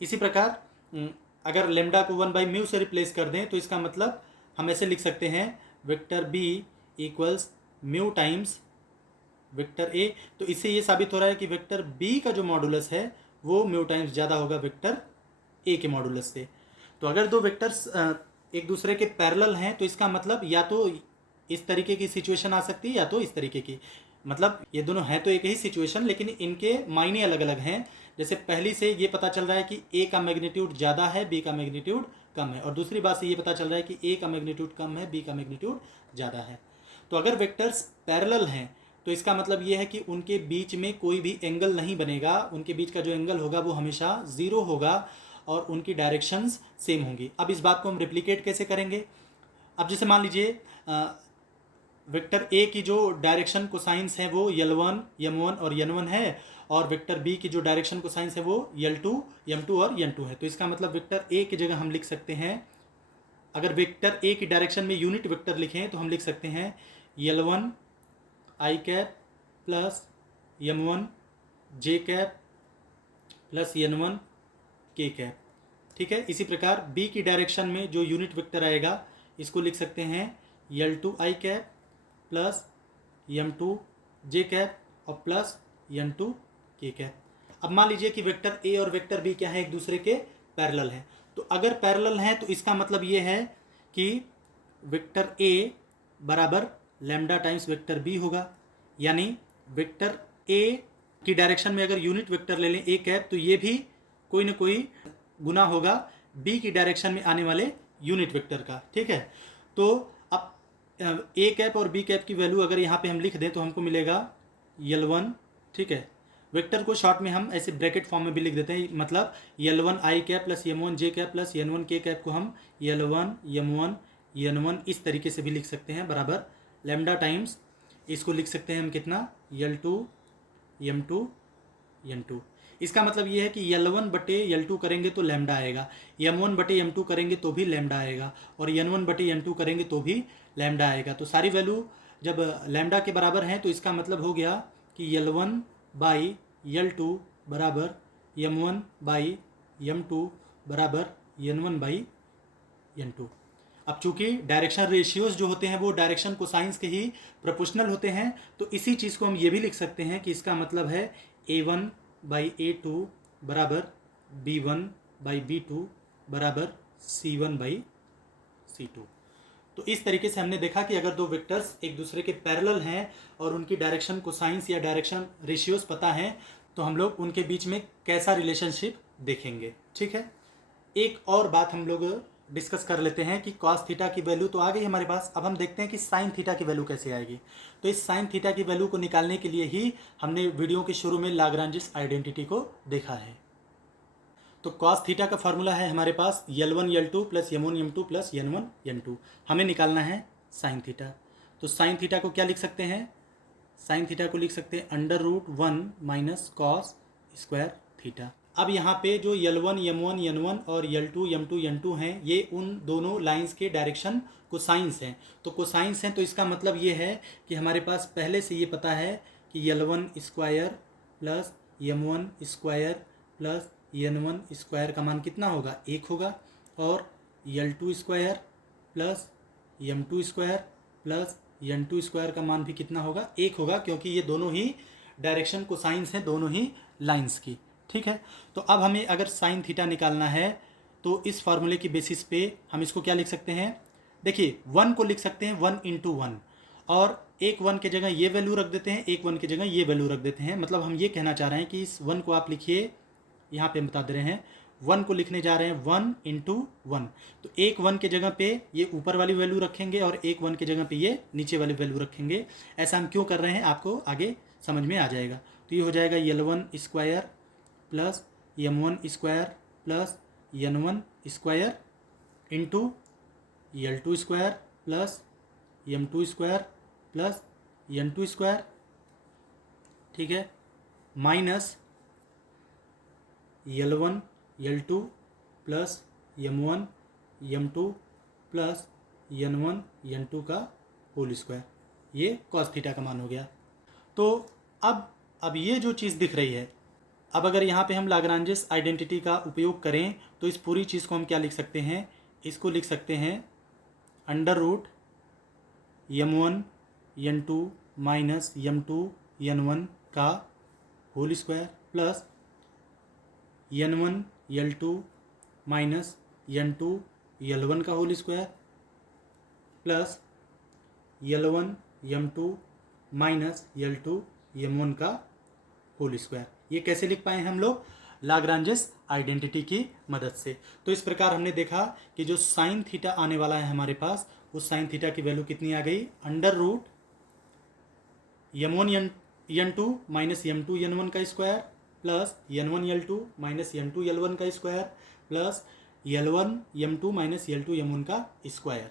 इसी प्रकार अगर लैम्डा को 1/μ से रिप्लेस कर दें तो इसका मतलब हम ऐसे लिख सकते हैं vector B equals mu times vector A. तो इससे ये साबित हो रहा है कि वेक्टर बी का जो मॉडुलस है वो म्यू टाइम्स ज़्यादा होगा वेक्टर ए के मॉडुलस से। तो अगर दो वेक्टर्स एक दूसरे के पैरेलल हैं तो इसका मतलब या तो इस तरीके की सिचुएशन आ सकती है या तो इस तरीके की, मतलब ये दोनों हैं तो एक ही सिचुएशन लेकिन इनके मायने अलग अलग हैं। जैसे पहली से ये पता चल रहा है कि ए का मैग्नीट्यूड ज़्यादा है बी का मैग्नीट्यूड कम है, और दूसरी बात से ये पता चल रहा है कि ए का मैग्नीट्यूड कम है बी का मैग्नीट्यूड ज़्यादा है। तो अगर वेक्टर्स पैरेलल हैं तो इसका मतलब ये है कि उनके बीच में कोई भी एंगल नहीं बनेगा, उनके बीच का जो एंगल होगा वो हमेशा ज़ीरो होगा और उनकी डायरेक्शंस सेम होंगी। अब इस बात को हम रिप्लिकेट कैसे करेंगे। अब जैसे मान लीजिए वेक्टर ए की जो डायरेक्शन कोसाइंस है वो L1, M1 और N1 है, और वेक्टर बी की जो डायरेक्शन कोसाइंस है वो L2, M2 और N2 है। तो इसका मतलब वेक्टर ए की जगह हम लिख सकते हैं, अगर वेक्टर ए की डायरेक्शन में यूनिट वेक्टर लिखें तो हम लिख सकते हैं L1 आई कैप प्लस M1 जे कैप प्लस N1 के कैप। ठीक है, इसी प्रकार बी की डायरेक्शन में जो यूनिट वेक्टर आएगा इसको लिख सकते हैं L2 आई कैप प्लस M2 जे कैप और प्लस M2 के कैप। अब मान लीजिए कि वेक्टर ए और वेक्टर बी क्या है, एक दूसरे के पैरेलल हैं। तो अगर पैरेलल हैं तो इसका मतलब ये है कि वेक्टर ए बराबर लैम्डा टाइम्स वेक्टर बी होगा, यानी वेक्टर ए की डायरेक्शन में अगर यूनिट वेक्टर ले लें ए कैप तो ये भी कोई ना कोई गुना होगा बी की डायरेक्शन में आने वाले यूनिट वेक्टर का। ठीक है, तो अब ए कैप और बी कैप की वैल्यू अगर यहाँ पे हम लिख दें तो हमको मिलेगा L1। ठीक है, वेक्टर को शॉर्ट में हम ऐसे ब्रैकेट फॉर्म में भी लिख देते हैं, मतलब L1 आई कैप प्लस M1 जे कैप प्लस N1 के कैप को हम L1 M1 N1 इस तरीके से भी लिख सकते हैं, बराबर लैम्डा टाइम्स इसको लिख सकते हैं हम कितना L2 M2 N2। इसका मतलब ये है कि L1 बटे L2 करेंगे तो लैम्डा आएगा, M1 बटे M2 करेंगे तो भी लैम्डा आएगा, और N1 बटे N2 करेंगे तो भी लैम्डा आएगा। तो सारी वैल्यू जब लैम्डा के बराबर हैं तो इसका मतलब हो गया कि L1 बाई L2 बराबर M1 बाई M2 बराबर N1 बाई N2। अब चूंकि डायरेक्शन रेशियोज जो होते हैं वो डायरेक्शन कोसाइंस के ही प्रोपोर्शनल होते हैं, तो इसी चीज़ को हम ये भी लिख सकते हैं कि इसका मतलब है A1 बाई A2 बराबर B1 बाई B2 बराबर C1 बाई C2। तो इस तरीके से हमने देखा कि अगर दो वेक्टर्स एक दूसरे के पैरेलल हैं और उनकी डायरेक्शन कोसाइंस या डायरेक्शन रेशियोज पता हैं तो हम लोग उनके बीच में कैसा रिलेशनशिप देखेंगे। ठीक है, एक और बात हम लोग डिस्कस कर लेते हैं कि कॉस थीटा की वैल्यू तो आ गई हमारे पास, अब हम देखते हैं कि साइन थीटा की वैल्यू कैसे आएगी। तो इस साइन थीटा की वैल्यू को निकालने के लिए ही हमने वीडियो के शुरू में लाग्रांजिस आइडेंटिटी को देखा है। तो कॉस थीटा का फॉर्मूला है हमारे पास L1 L2 plus M1 M2 plus N1 N2। हमें निकालना है साइन थीटा। तो साइन थीटा को क्या लिख सकते हैं, साइन थीटा को लिख सकते हैं √1 माइनस कॉस स्क्वायर थीटा। अब यहाँ पे जो L1 M1 N1 और L2 M2 N2 हैं ये उन दोनों लाइंस के डायरेक्शन कोसाइंस हैं। तो कोसाइंस हैं तो इसका मतलब ये है कि हमारे पास पहले से ये पता है कि L1 square plus M1 square plus N1 square का मान कितना होगा, 1 होगा, और L2 square plus M2 square plus N2 square का मान भी कितना होगा, 1 होगा, क्योंकि ये दोनों ही डायरेक्शन कोसाइंस हैं दोनों ही लाइंस की। ठीक है, तो अब हमें अगर साइन थीटा निकालना है तो इस फार्मूले की बेसिस पे हम इसको क्या लिख सकते हैं, देखिए 1 को लिख सकते हैं 1 इंटू 1, और एक 1 के जगह ये वैल्यू रख देते हैं, एक 1 के जगह ये वैल्यू रख देते हैं। मतलब हम ये कहना चाह रहे हैं कि इस 1 को आप लिखिए, यहाँ पे हम बता दे रहे हैं 1 को लिखने जा रहे हैं 1 इंटू 1। तो एक 1 के जगह पे ये ऊपर वाली वैल्यू रखेंगे और एक 1 के जगह पे ये नीचे वाली वैल्यू रखेंगे। ऐसा हम क्यों कर रहे हैं आपको आगे समझ में आ जाएगा। तो ये हो जाएगा L1 square plus M1 square plus N1 square into L2 square plus M2 square plus N2 square. ठीक है, minus L1 L2 plus M1 M2 plus N1 N2 का होल स्क्वायर, ये कॉस थीटा का मान हो गया। तो अब ये जो चीज़ दिख रही है, अब अगर यहाँ पे हम लाग्रांजेस आइडेंटिटी का उपयोग करें तो इस पूरी चीज़ को हम क्या लिख सकते हैं, इसको लिख सकते हैं under root M1 N2 minus M2 N1 का whole square plus N1 L2 minus N2 L1 का whole square plus L1 M2 minus L2 M1 का होल स्क्वायर। ये कैसे लिख पाए हम लोग? लाग्रांजेस आइडेंटिटी की मदद से। तो इस प्रकार हमने देखा कि जो साइन थीटा आने वाला है हमारे पास, उस साइन थीटा की वैल्यू कितनी आ गई? Under root M1 N2 minus M2 N1 का square plus N1 L2 minus N2 L1 का square plus L1 M2 minus L2 M1 का स्क्वायर।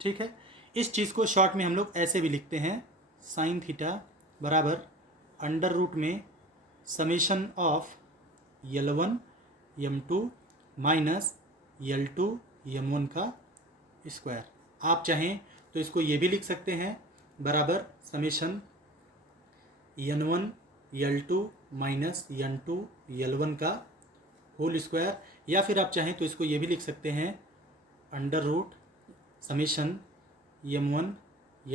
ठीक है, इस चीज़ को शॉर्ट में हम लोग ऐसे भी लिखते हैं, साइन थीटा बराबर अंडर रूट में summation of L1 M2 minus L2 M1 का स्क्वायर। आप चाहें तो इसको ये भी लिख सकते हैं बराबर summation N1 L2 minus N2 L1 का होल स्क्वायर, या फिर आप चाहें तो इसको ये भी लिख सकते हैं under root summation M1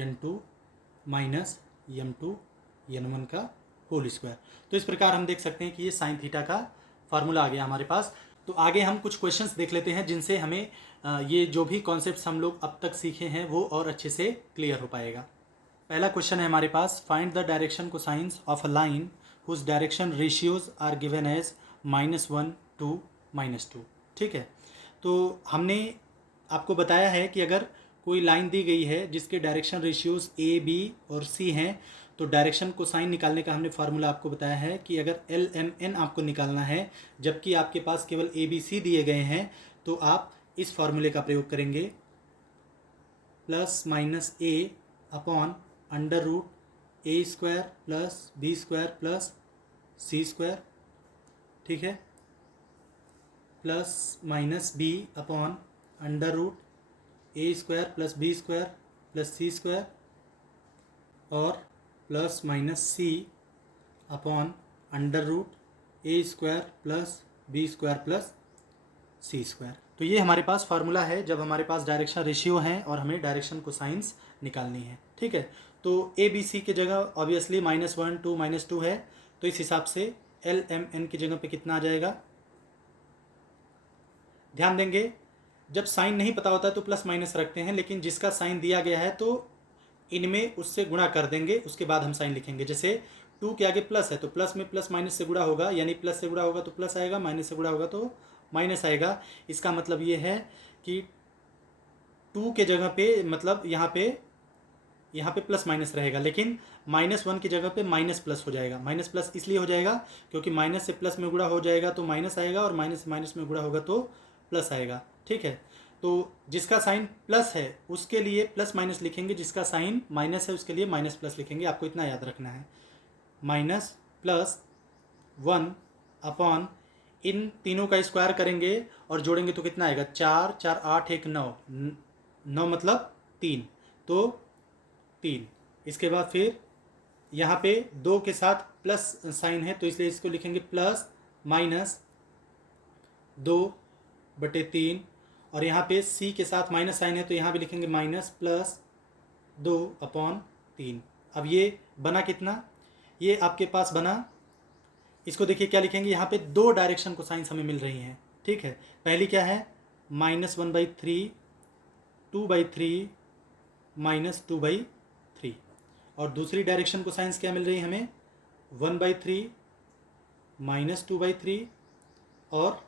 N2 minus M2 N1 का होल स्क्वायर। तो इस प्रकार हम देख सकते हैं कि ये साइन थीटा का फार्मूला आ गया हमारे पास। तो आगे हम कुछ क्वेश्चंस देख लेते हैं जिनसे हमें ये जो भी कॉन्सेप्ट्स हम लोग अब तक सीखे हैं वो और अच्छे से क्लियर हो पाएगा। पहला क्वेश्चन है हमारे पास, find the direction cosines of a line whose direction ratios are given as -1 2 -2। ठीक है, तो हमने आपको बताया है कि अगर कोई लाइन दी गई है जिसके डायरेक्शन रेशियोज A B और C हैं, तो डायरेक्शन कोसाइन निकालने का हमने फार्मूला आपको बताया है कि अगर LMN आपको निकालना है जबकि आपके पास केवल ABC दिए गए हैं, तो आप इस फार्मूले का प्रयोग करेंगे, plus minus A upon under root A square plus B square plus C square. ठीक है, plus minus B upon under root A square plus B square plus C square और plus minus C upon under root A square plus B square plus C square. तो ये हमारे पास formula है जब हमारे पास direction ratio हैं और हमें डायरेक्शन कोसाइंस निकालनी है। ठीक है, तो ABC की जगह ऑब्वियसली -1 2 -2 है, तो इस हिसाब से LMN की जगह पे कितना आ जाएगा? ध्यान देंगे, जब साइन नहीं पता होता है तो प्लस माइनस रखते हैं, लेकिन जिसका साइन दिया गया है तो इनमें उससे गुणा कर देंगे, उसके बाद हम साइन लिखेंगे। जैसे 2 के आगे प्लस है तो प्लस में प्लस माइनस से गुणा होगा, यानी प्लस से गुणा होगा तो प्लस आएगा, माइनस से गुणा होगा तो माइनस आएगा। इसका मतलब ये है कि 2 के जगह पे मतलब यहाँ पे प्लस माइनस रहेगा, लेकिन -1 की जगह पे माइनस प्लस हो जाएगा। माइनस प्लस इसलिए हो जाएगा क्योंकि माइनस से प्लस में गुणा हो जाएगा तो माइनस आएगा, और माइनस से माइनस में गुणा होगा तो प्लस आएगा। ठीक है, तो जिसका साइन प्लस है उसके लिए प्लस माइनस लिखेंगे, जिसका साइन माइनस है उसके लिए माइनस प्लस लिखेंगे। आपको इतना याद रखना है, माइनस प्लस 1 अपॉन इन तीनों का स्क्वायर करेंगे और जोड़ेंगे तो कितना आएगा? 4 4 8 1 9 9 मतलब 3, तो 3। इसके बाद फिर यहाँ पे 2 के साथ प्लस साइन है तो इसलिए इसको लिखेंगे प्लस माइनस 2/3, और यहाँ पे C के साथ माइनस साइन है तो यहाँ भी लिखेंगे माइनस प्लस 2/3। अब ये बना कितना? ये आपके पास बना, इसको देखिए क्या लिखेंगे, यहाँ पे 2 डायरेक्शन कोसाइंस हमें मिल रही हैं। ठीक है, पहली क्या है? -1/3 2/3 -2/3, और दूसरी डायरेक्शन कोसाइंस क्या मिल रही है हमें? 1/3 -2/3 और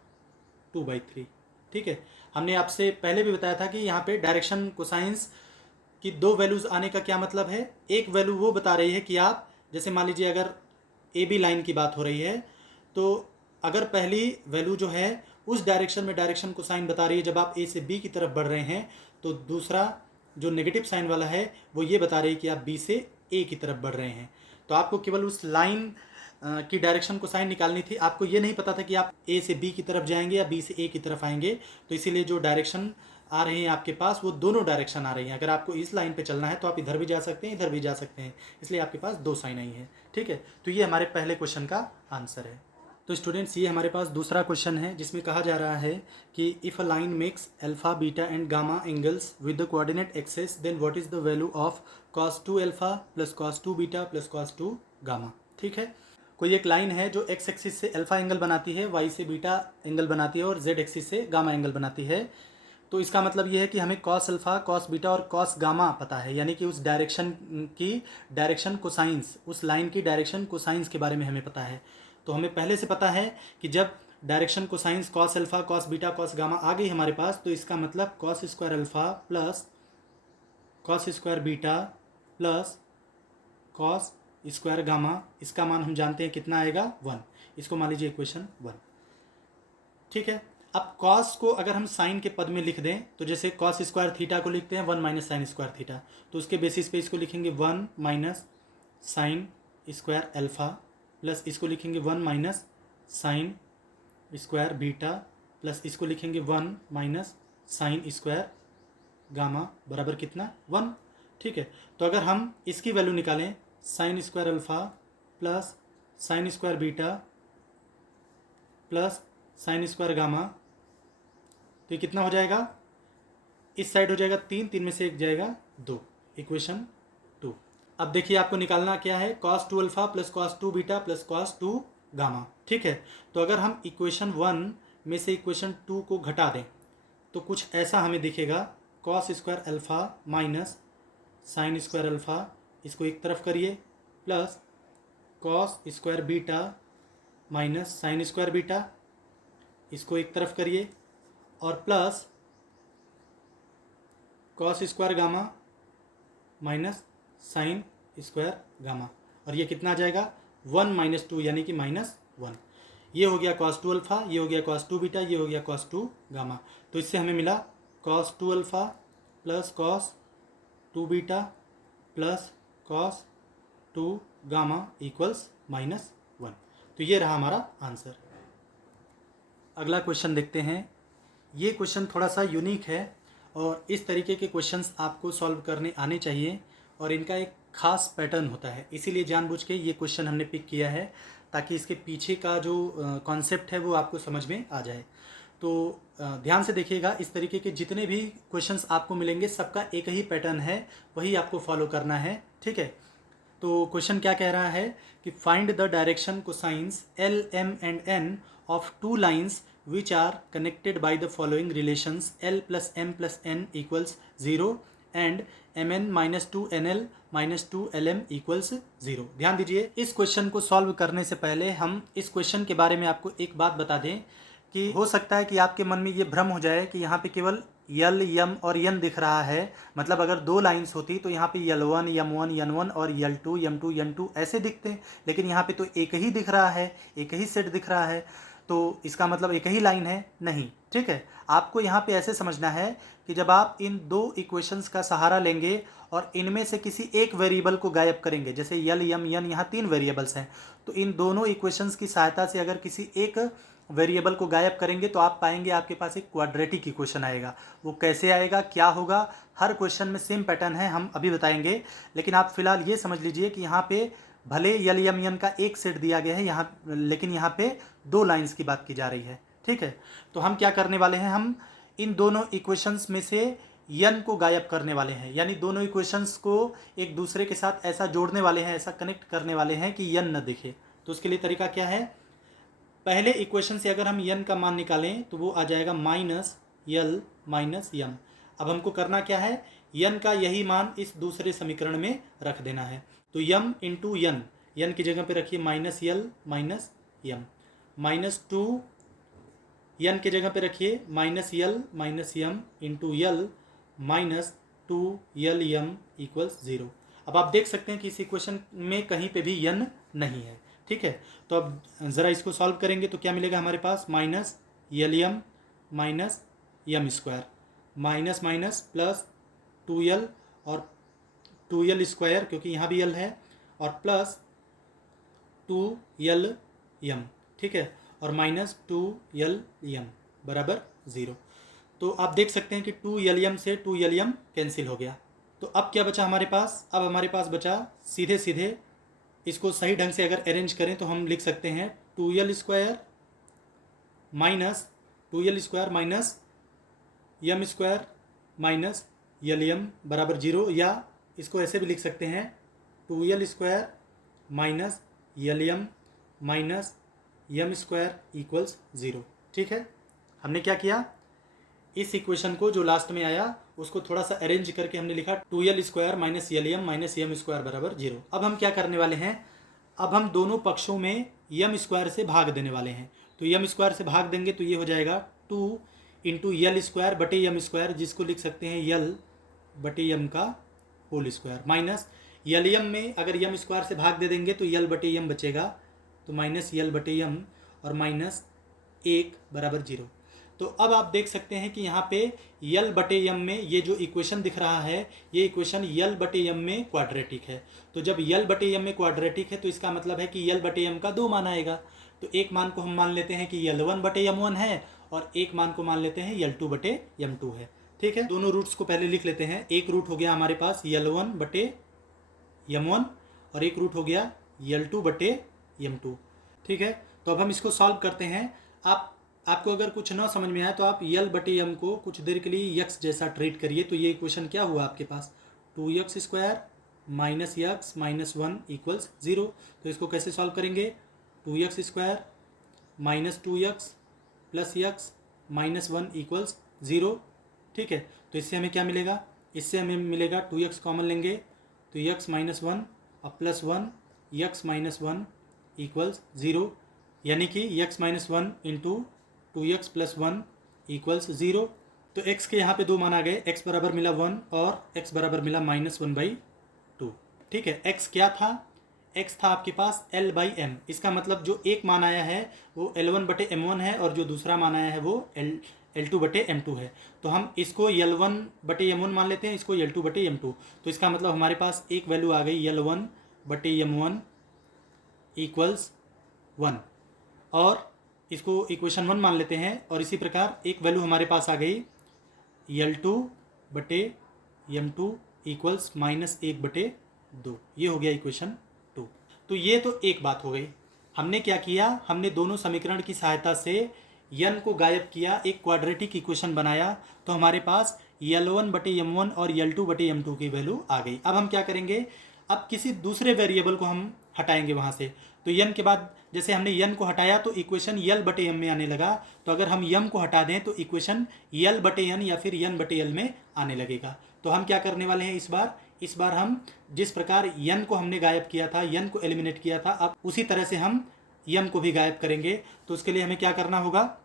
2/3। ठीक है, हमने आपसे पहले भी बताया था कि यहाँ पे डायरेक्शन कोसाइंस की 2 वैल्यूज़ आने का क्या मतलब है? एक वैल्यू वो बता रही है कि आप, जैसे मान लीजिए अगर AB लाइन की बात हो रही है, तो अगर पहली वैल्यू जो है उस डायरेक्शन में डायरेक्शन कोसाइन बता रही है जब आप A से B की तरफ बढ़ रहे हैं, तो दूसरा जो नेगेटिव साइन वाला है वो ये बता रही है कि आप B से A की तरफ बढ़ रहे हैं। तो आपको केवल उस लाइन की डायरेक्शन कोसाइन निकालनी थी, आपको ये नहीं पता था कि आप ए से बी की तरफ जाएंगे या बी से ए की तरफ आएंगे, तो इसीलिए जो डायरेक्शन आ रही हैं आपके पास वो दोनों डायरेक्शन आ रही हैं। अगर आपको इस लाइन पे चलना है तो आप इधर भी जा सकते हैं, इधर भी जा सकते हैं, इसलिए आपके पास दो साइन आई है। ठीक है, तो ये हमारे पहले क्वेश्चन का आंसर है। तो स्टूडेंट्स, ये हमारे पास दूसरा क्वेश्चन है जिसमें कहा जा रहा है कि if a line makes alpha beta and gamma angles with the coordinate axes then what is the value of cos 2 alpha plus cos 2 beta plus cos 2 gamma. ठीक है, कोई एक लाइन है जो एक्स एक्सिस से अल्फा एंगल बनाती है, Y से बीटा एंगल बनाती है और जेड एक्सिस से गामा एंगल बनाती है। तो इसका मतलब ये है कि हमें cos अल्फा, cos बीटा और cos गामा पता है, यानी कि उस डायरेक्शन की डायरेक्शन कोसाइंस, उस लाइन की डायरेक्शन कोसाइंस के बारे में हमें पता है। तो हमें पहले से पता है कि जब direction cosines cos alpha, cos beta, cos gamma आ गई हमारे पास, तो इसका मतलब cos square alpha plus cos square beta plus cos square gamma, इसका मान हम जानते हैं कितना आएगा, 1। इसको मान लीजिए इक्वेशन 1। ठीक है, अब cos को अगर हम साइन के पद में लिख दें तो जैसे cos स्क्वायर थीटा को लिखते हैं 1 माइनस साइन स्क्वायर थीटा, तो उसके बेसिस पे इसको लिखेंगे 1 minus sine square alpha plus इसको लिखेंगे 1 minus sine square beta plus इसको लिखेंगे 1 माइनस साइन स्क्वायर गामा बराबर कितना, 1। ठीक है, तो अगर हम इसकी वैल्यू निकालें sine square alpha plus sine square beta plus sine square gamma, तो ये कितना हो जाएगा, इस साइड हो जाएगा 3, 3 में से 1 जाएगा 2, इक्वेशन 2। अब देखिए आपको निकालना क्या है, cos 2 alpha plus cos 2 beta plus cos 2 gamma. ठीक है, तो अगर हम इक्वेशन 1 में से इक्वेशन 2 को घटा दें तो कुछ ऐसा हमें दिखेगा, cos square alpha minus sine square alpha, इसको एक तरफ करिए, plus cos square beta minus sine square beta, इसको एक तरफ करिए, और plus cos square gamma minus sine square gamma, और ये कितना आ जाएगा, 1 माइनस 2 यानी कि -1। ये हो गया cos 2 अल्फा, ये हो गया cos 2 बीटा, ये हो गया cos 2 गामा। तो इससे हमें मिला cos 2 alpha plus cos 2 beta plus cos 2 gamma equals -1। तो ये रहा हमारा आंसर। अगला क्वेश्चन देखते हैं। ये क्वेश्चन थोड़ा सा यूनिक है और इस तरीके के क्वेश्चंस आपको सॉल्व करने आने चाहिए और इनका एक खास पैटर्न होता है, इसीलिए जानबूझ के ये क्वेश्चन हमने पिक किया है ताकि इसके पीछे का जो कॉन्सेप्ट है वो आपको समझ में आ जाए। तो ध्यान से देखिएगा, इस तरीके के जितने भी क्वेश्चंस आपको मिलेंगे सबका एक ही पैटर्न है, वही आपको फॉलो करना है। ठीक है, तो क्वेश्चन क्या कह रहा है कि find the direction cosines L M and N of two lines which are connected by the following relations L plus M plus N equals 0 and Mn minus 2 NL minus 2 LM equals 0। ध्यान दीजिए, इस question को solve करने से पहले हम इस question के बारे में आपको एक बात बता दें कि हो सकता है कि आपके मन में ये भ्रम हो जाए कि यहाँ पे केवल यल, यम और यन दिख रहा है। मतलब अगर दो लाइंस होती तो यहाँ पे यल1, यम1, यन1 और यल2, यम2, यन2 ऐसे दिखते हैं, लेकिन यहाँ पे तो एक ही दिख रहा है, एक ही सेट दिख रहा है, तो इसका मतलब एक ही लाइन है नहीं। ठीक है, आपको यहाँ पे ऐसे समझना है कि जब आप इन दो इक्वेशंस का सहारा लेंगे और इनमें से किसी एक वेरिएबल को गायब करेंगे, जैसे यल, यम, यन यहाँ 3 वेरिएबल्स हैं, तो इन दोनों इक्वेशंस की सहायता से अगर किसी एक वेरिएबल को गायब करेंगे तो आप पाएंगे आपके पास एक क्वाड्रेटिक इक्वेशन आएगा। वो कैसे आएगा, क्या होगा, हर क्वेश्चन में सेम पैटर्न है, हम अभी बताएंगे। लेकिन आप फिलहाल ये समझ लीजिए कि यहाँ पे भले यल, यम, यन का एक सेट दिया गया है यहाँ, लेकिन यहाँ पे दो लाइंस की बात की जा रही है। ठीक है, तो हम क्या करने वाले हैं, हम इन दोनों इक्वेशंस में से यन को गायब करने वाले हैं, यानी दोनों इक्वेशंस को एक दूसरे के साथ ऐसा जोड़ने वाले हैं, ऐसा कनेक्ट करने वाले हैं कि यन न दिखे। तो उसके लिए तरीका क्या है, पहले इक्वेशन से अगर हम यन का मान निकालें तो वो आ जाएगा माइनस यल माइनस यम। अब हमको करना क्या है, यन का यही मान इस दूसरे समीकरण में रख देना है। तो यम इंटू यन, यन की जगह पे रखिए माइनस यल माइनस यम, -2 यन के जगह पे रखिए माइनस यम इंटू यल -2 यल यम इक्वल्स 0। अब आप देख सकते हैं कि इस इक्वेशन में कहीं पे भी यन नहीं है। ठीक है, तो अब ज़रा इसको सॉल्व करेंगे तो क्या मिलेगा हमारे पास, minus L M minus M square, minus minus plus 2l और 2l स्क्वायर क्योंकि यहाँ भी l है, और प्लस 2l(m), ठीक है, और माइनस 2l(m) बराबर 0। तो आप देख सकते हैं कि 2l(m) से 2l(m) कैंसिल हो गया। तो अब क्या बचा हमारे पास? अब हमारे पास बचा सीधे सीधे, इसको सही ढंग से अगर अरेंज करें तो हम लिख सकते हैं 2l² minus 2l² minus m² minus l(m) बराबर 0, या इसको ऐसे भी लिख सकते हैं 2l² minus l(m) minus m² equals 0। ठीक है, हमने क्या किया, इस इक्वेशन को जो लास्ट में आया उसको थोड़ा सा अरेंज करके हमने लिखा 2l² minus l(m) minus m² बराबर 0। अब हम क्या करने वाले हैं, अब हम दोनों पक्षों में m² से भाग देने वाले हैं। तो m² से भाग देंगे तो ये हो जाएगा 2 इंटू l² बटे m², जिसको लिख सकते हैं l बटे m का होल स्क्वायर, माइनस l(m) में अगर m² से भाग दे देंगे तो l बटे m बचेगा, तो माइनस l बटे m और माइनस 1 बराबर 0। तो अब आप देख सकते हैं कि यहाँ पे l बटे m में ये जो इक्वेशन दिख रहा है, ये इक्वेशन l बटे m में क्वाड्रेटिक है। तो जब l बटे m में क्वाड्रेटिक है तो इसका मतलब है कि l बटे m का 2 मान आएगा। तो एक मान को हम मान लेते हैं कि l1 बटे m1 है और एक मान को मान लेते हैं l2 बटे m2 है। ठीक है, दोनों रूट्स को पहले लिख लेते हैं। एक रूट हो गया हमारे पास l1 बटे m1 और एक रूट हो गया l2 बटे m2। ठीक है, तो अब हम इसको सॉल्व करते हैं। आपको अगर कुछ ना समझ में आए तो आप l बटे m को कुछ देर के लिए x जैसा ट्रीट करिए। तो ये इक्वेशन क्या हुआ आपके पास, 2x² minus x minus 1 equals 0। तो इसको कैसे सॉल्व करेंगे, 2x² minus 2x plus x minus 1 equals 0। ठीक है, तो इससे हमें क्या मिलेगा, इससे हमें मिलेगा 2x कॉमन लेंगे तो x माइनस 1 और प्लस 1 x माइनस 1 इक्वल्स 0, यानी कि x minus 1 into 2x plus 1 equals 0। तो x के यहाँ पे 2 मान आ गए, x बराबर मिला 1 और x बराबर मिला माइनस 1/2। ठीक है, x क्या था, x था आपके पास l/m। इसका मतलब जो एक मान आया है वो l1 बटे m1 है और जो दूसरा मान आया है वो l2 बटे m2 है। तो हम इसको l1 बटे m1 मान लेते हैं, इसको l2 बटे m2। तो इसका मतलब हमारे पास एक वैल्यू आ गई l1 बटे m1 इक्वल्स 1 और इसको इक्वेशन 1 मान लेते हैं। और इसी प्रकार एक वैल्यू हमारे पास आ गई l2 बटे m2 इक्वल्स माइनस 1/2। ये हो गया इक्वेशन 2। तो ये तो एक बात हो गई। हमने क्या किया, हमने दोनों समीकरण की सहायता से n को गायब किया, एक क्वाड्रेटिक इक्वेशन बनाया। तो हमारे पास l1 बटे m1 और l2 बटे m2 की वैल्यू आ गई। अब हम क्या करेंगे, अब किसी दूसरे वेरिएबल को हम हटाएंगे वहाँ से। तो n के बाद जैसे हमने n को हटाया तो इक्वेशन l बटे m में आने लगा। तो अगर हम m को हटा दें तो इक्वेशन l बटे n या फिर n बटे l में आने लगेगा। तो हम क्या करने वाले हैं इस बार हम जिस प्रकार n को हमने गायब किया था, n को एलिमिनेट किया था, अब उसी तरह से हम m को भी गायब करेंगे। तो उसके लिए हमें क्या करना होगा,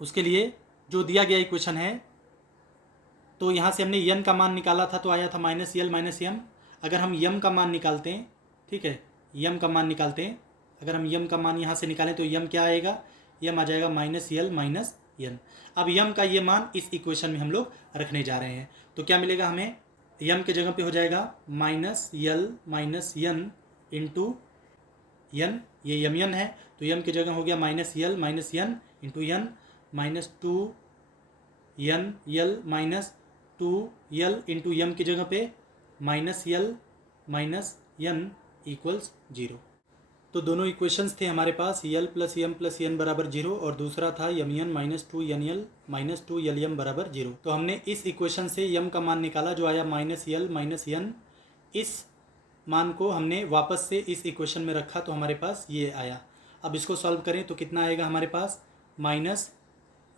उसके लिए जो दिया गया इक्वेशन है, तो यहाँ से हमने n का मान निकाला था तो आया था माइनस l माइनस m। अगर हम m का मान निकालते हैं, ठीक है, m का मान निकालते हैं, अगर हम m का मान यहाँ से निकालें तो m क्या आएगा, m आ जाएगा माइनस l माइनस n। अब m का ये मान इस इक्वेशन में हम लोग रखने जा रहे हैं। तो क्या मिलेगा हमें, m के जगह पे हो जाएगा minus l minus n into n, ये m है तो m की जगह हो गया minus l minus n into n minus 2n l minus 2l into m की जगह पे minus l minus n equals 0। तो दोनों इक्वेशंस थे हमारे पास, l plus m plus n बराबर 0 और दूसरा था mn minus 2nl minus 2lm बराबर 0। तो हमने इस इक्वेशन से m का मान निकाला जो आया माइनस l माइनस n। इस मान को हमने वापस से इस इक्वेशन में रखा तो हमारे पास ये आया। अब इसको सॉल्व करें तो कितना आएगा हमारे पास, minus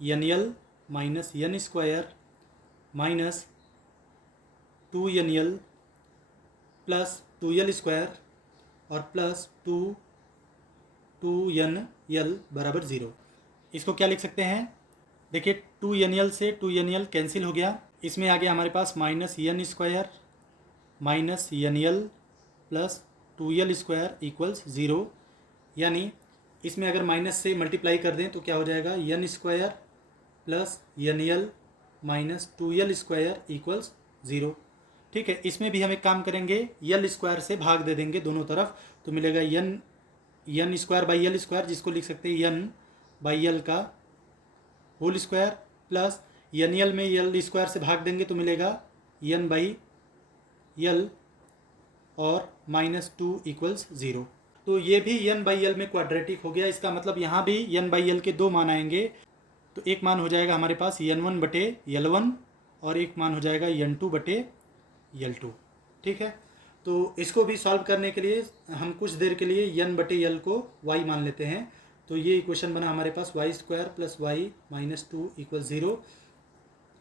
nl minus n² minus 2nl plus 2l² और प्लस 2nl बराबर 0। इसको क्या लिख सकते हैं, देखिए 2nl से 2nl कैंसिल हो गया, इसमें आ गया हमारे पास minus n² minus nl plus 2l² equals 0। यानी इसमें अगर माइनस से मल्टीप्लाई कर दें तो क्या हो जाएगा, n² plus nl minus 2l² equals 0। ठीक है। इसमें भी हम एक काम करेंगे, यल स्क्वायर से भाग दे देंगे दोनों तरफ, तो मिलेगा यन स्क्वायर बाई यल स्क्वायर, जिसको लिख सकते हैं यन बाई यल का होल स्क्वायर, प्लस यन यल में यल स्क्वायर से भाग देंगे तो मिलेगा यन बाई यल और -2 इक्वल्स 0। तो ये भी यन बाई यल में क्वाड्रेटिक हो गया। इसका मतलब यहाँ भी यन बाई यल के दो मान आएंगे। तो एक मान हो जाएगा हमारे पास यन 1 बटे यल 1 और एक मान हो जाएगा यन 2 बटे यल 2। ठीक है। तो इसको भी सॉल्व करने के लिए हम कुछ देर के लिए यन बटे यल को y मान लेते हैं। तो ये इक्वेशन बना हमारे पास y square plus Y -2 equal 0,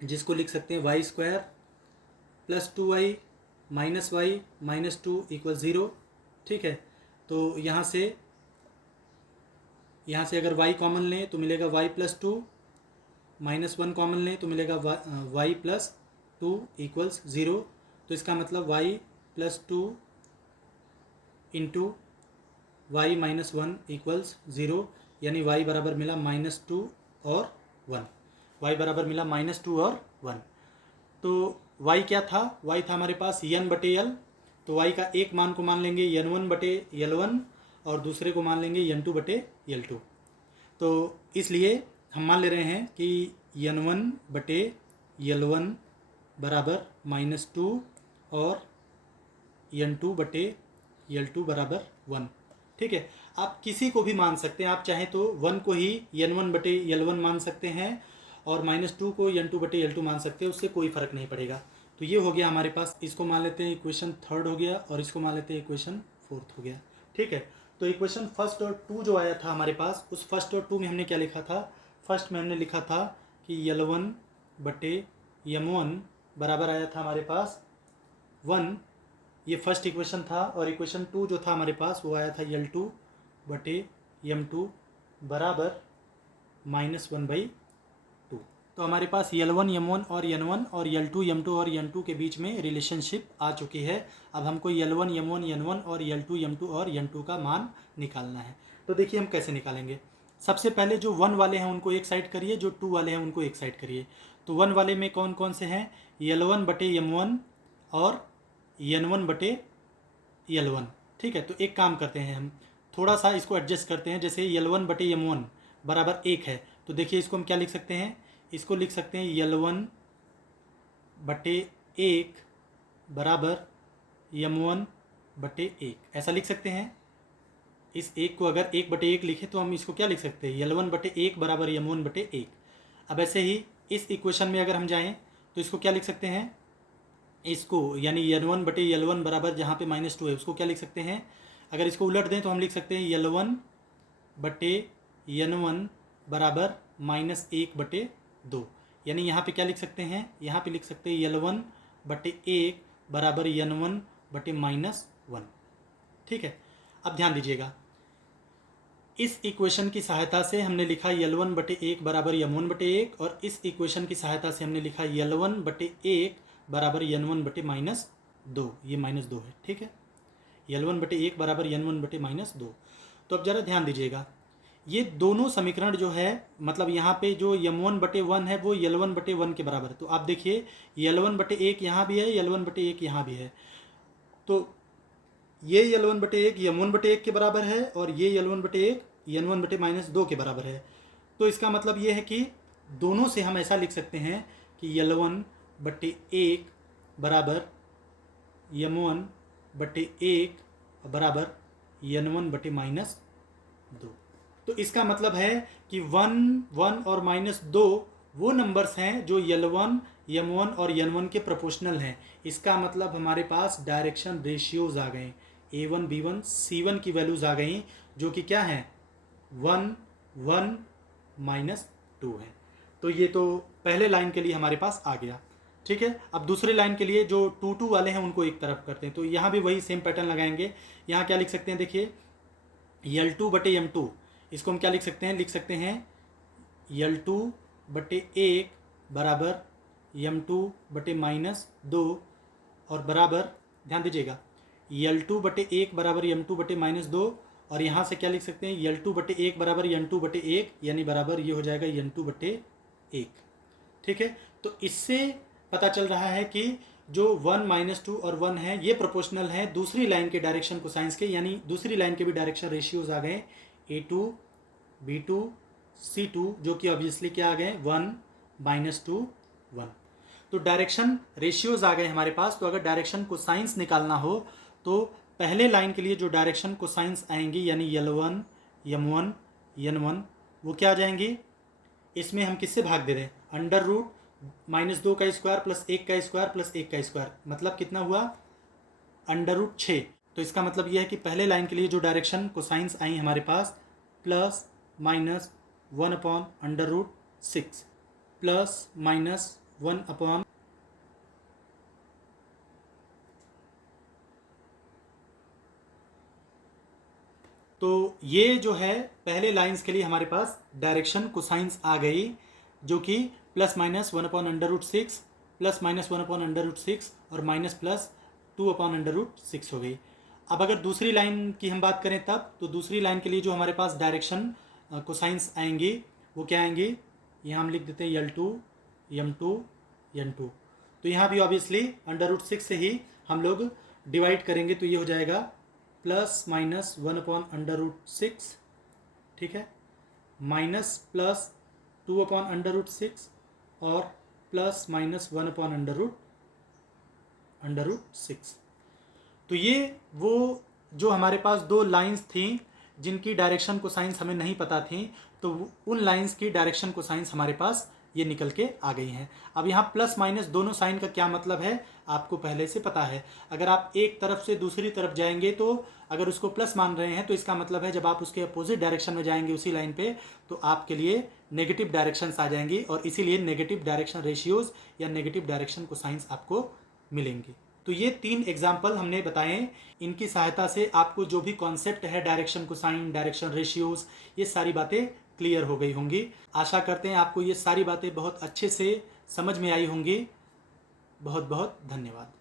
जिसको लिख सकते हैं y square plus 2y minus Y -2 equal 0। ठीक है। तो यहाँ से अगर y कॉमन लें तो मिलेगा y प्लस 2, -1 कॉमन लें तो मिलेगा y प्लस 2 इक्वल्स 0। तो इसका मतलब y plus 2 into Y -1 equals 0, यानी y बराबर मिला -2 और 1। y बराबर मिला -2 और 1। तो y क्या था? y था हमारे पास यन बटे यल। तो y का एक मान को मान लेंगे यन 1 बटे यल 1 और दूसरे को मान लेंगे यन 2 बटे यल 2। तो इसलिए हम मान ले रहे हैं कि यन 1 बटे यल 1 बराबर -2 और यन 2 बटे यल 2 बराबर 1। ठीक है। आप किसी को भी मान सकते हैं, आप चाहें तो 1 को ही यन 1 बटे यल 1 मान सकते हैं और -2 को यन 2 बटे यल 2 मान सकते हैं, उससे कोई फ़र्क नहीं पड़ेगा। तो ये हो गया हमारे पास। इसको मान लेते हैं इक्वेशन 3 हो गया और इसको मान लेते हैं इक्वेशन 4 हो गया। ठीक है। तो इक्वेशन 1 और 2 जो आया था हमारे पास, उस 1 और 2 में हमने क्या लिखा था? फर्स्ट में हमने लिखा था कि यल 1 बटे यम 1 बराबर आया था हमारे पास 1। ये फर्स्ट इक्वेशन था। और इक्वेशन 2 जो था हमारे पास वो आया था यल 2 बटे यम 2 बराबर -1/2। तो हमारे पास यल 1 यम 1 और यन 1 और यल 2 यम 2 और यन 2 के बीच में रिलेशनशिप आ चुकी है। अब हमको यल 1 यम 1 यन 1 और यल 2 यम 2 और यन 2 का मान निकालना है। तो देखिए हम कैसे निकालेंगे। सबसे पहले जो 1 वाले हैं उनको एक साइड करिए, जो 2 वाले हैं उनको एक साइड करिए। तो 1 वाले में कौन कौन से हैं? यल 1 बटे यम 1 और यन 1 बटे यल 1। ठीक है। तो एक काम करते हैं, हम थोड़ा सा इसको एडजस्ट करते हैं। जैसे यल 1 बटे यम 1 बराबर 1 है, तो देखिए इसको हम क्या लिख सकते हैं? इसको लिख सकते हैं यल 1 बटे 1 बराबर यम 1 बटे 1, ऐसा लिख सकते हैं। इस एक को अगर 1 बटे 1 लिखे तो हम इसको क्या लिख सकते हैं? यल 1 बटे 1 बराबर यम 1 बटे 1। अब ऐसे ही इस इक्वेशन में अगर हम जाएं तो इसको क्या लिख सकते हैं? इसको यानी यल 1 बटे यल 1 बराबर जहाँ पे -2 है उसको क्या लिख सकते हैं? अगर इसको उलट दें तो हम लिख सकते हैं यल 1 बटे यन 1 बराबर -1 बटे 2। यानी यहाँ पे क्या लिख सकते हैं? यहाँ पे लिख सकते हैं यल 1 बटे 1 बराबर यन 1 बटे -1। ठीक है। अब ध्यान दीजिएगा, इस इक्वेशन की सहायता से हमने लिखा यल 1 बटे 1 बराबर यम 1 बटे 1 और इस इक्वेशन की सहायता से हमने लिखा यल 1 बटे 1 बराबर यन 1 बटे -2। ये -2 है। ठीक है। यल 1 बटे 1 बराबर यन 1 बटे -2। तो अब ज़रा ध्यान दीजिएगा, ये दोनों समीकरण जो है, मतलब यहाँ पे जो यम 1 बटे 1 है वो यल 1 बटे 1 के बराबर है। तो आप देखिए यल 1 बटे 1 यहाँ भी है, यल 1 बटे 1 यहाँ भी है। तो ये यल 1 बटे 1 यम 1 बटे 1 के बराबर है और ये यल 1 बटे 1 यन 1 बटे -2 के बराबर है। तो इसका मतलब ये है कि दोनों से हम ऐसा लिख सकते हैं कि यल 1 बटे 1 बराबर यम 1 बटे 1 बराबर यन 1 बटे -2। तो इसका मतलब है कि 1, 1 और -2 वो नंबर्स हैं जो यल 1 यम 1 और यन 1 के प्रोपोर्शनल हैं। इसका मतलब हमारे पास डायरेक्शन रेशियोज आ गए, A1 B1 C1 की वैल्यूज आ गई, जो कि क्या हैं? 1, 1 -2 है। तो ये तो पहले लाइन के लिए हमारे पास आ गया। ठीक है। अब दूसरे लाइन के लिए जो 2, 2 वाले हैं उनको एक तरफ करते हैं। तो यहाँ भी वही सेम पैटर्न लगाएंगे। यहाँ क्या लिख सकते हैं? देखिए यल 2 बटे यम 2, इसको हम क्या लिख सकते हैं? लिख सकते हैं यल 2 बटे 1 बराबर यम 2 बटे -2 और बराबर, ध्यान दीजिएगा, यल 2 बटे 1 बराबर यम 2 बटे -2 और यहाँ से क्या लिख सकते हैं? यल 2 बटे 1 बराबर यन 2 बटे 1, यानी बराबर ये हो जाएगा यन 2 बटे 1। ठीक है। तो इससे पता चल रहा है कि जो 1 -2 और 1 है ये प्रोपोर्शनल है दूसरी लाइन के डायरेक्शन कोसाइंस के, यानी दूसरी लाइन के भी डायरेक्शन रेशियोज आ गए A2 B2 C2, जो कि ऑब्वियसली क्या आ गए 1 -2 1। तो डायरेक्शन रेशियोज आ गए हमारे पास। तो अगर डायरेक्शन कोसाइंस निकालना हो तो पहले लाइन के लिए जो डायरेक्शन कोसाइंस आएंगी यानी L1 M1 N1 वो क्या आ जाएंगी, इसमें हम किससे भाग दे रहे हैं, अंडर रूट -2 का स्क्वायर प्लस 1 का स्क्वायर प्लस 1 का स्क्वायर, मतलब कितना हुआ अंडर रूट 6। तो इसका मतलब यह है कि पहले लाइन के लिए जो डायरेक्शन कोसाइंस आई हमारे पास +-1/√6 +-1 तो ये जो है पहले लाइंस के लिए हमारे पास डायरेक्शन कोसाइंस आ गई, जो कि +-1/√6 +-1/√6 और -+2/√6 हो गई। अब अगर दूसरी लाइन की हम बात करें तब, तो दूसरी लाइन के लिए जो हमारे पास डायरेक्शन कोसाइंस आएंगी वो क्या आएंगी, यहाँ हम लिख देते हैं L2 M2 N2। तो यहाँ भी ऑब्वियसली √6 से ही हम लोग डिवाइड करेंगे, तो ये हो जाएगा +-1/√6, ठीक है, -+2/√6 और +-1/√6। तो ये वो जो हमारे पास दो लाइंस थी जिनकी डायरेक्शन कोसाइंस हमें नहीं पता थी, तो उन लाइंस की डायरेक्शन कोसाइंस हमारे पास ये निकल के आ गई हैं। अब यहाँ प्लस माइनस दोनों साइन का क्या मतलब है आपको पहले से पता है। अगर आप एक तरफ से दूसरी तरफ जाएंगे तो अगर उसको प्लस मान रहे हैं तो इसका मतलब है जब आप उसके अपोजिट डायरेक्शन में जाएंगे उसी लाइन पे तो आपके लिए नेगेटिव डायरेक्शंस आ जाएंगी, और इसीलिए नेगेटिव डायरेक्शन रेशियोज या नेगेटिव डायरेक्शन कोसाइंस आपको मिलेंगी। तो ये 3 एग्जाम्पल हमने बताए, इनकी सहायता से आपको जो भी कॉन्सेप्ट है डायरेक्शन कोसाइन, डायरेक्शन रेशियोज, ये सारी बातें क्लियर हो गई होंगी। आशा करते हैं आपको ये सारी बातें बहुत अच्छे से समझ में आई होंगी। बहुत बहुत धन्यवाद।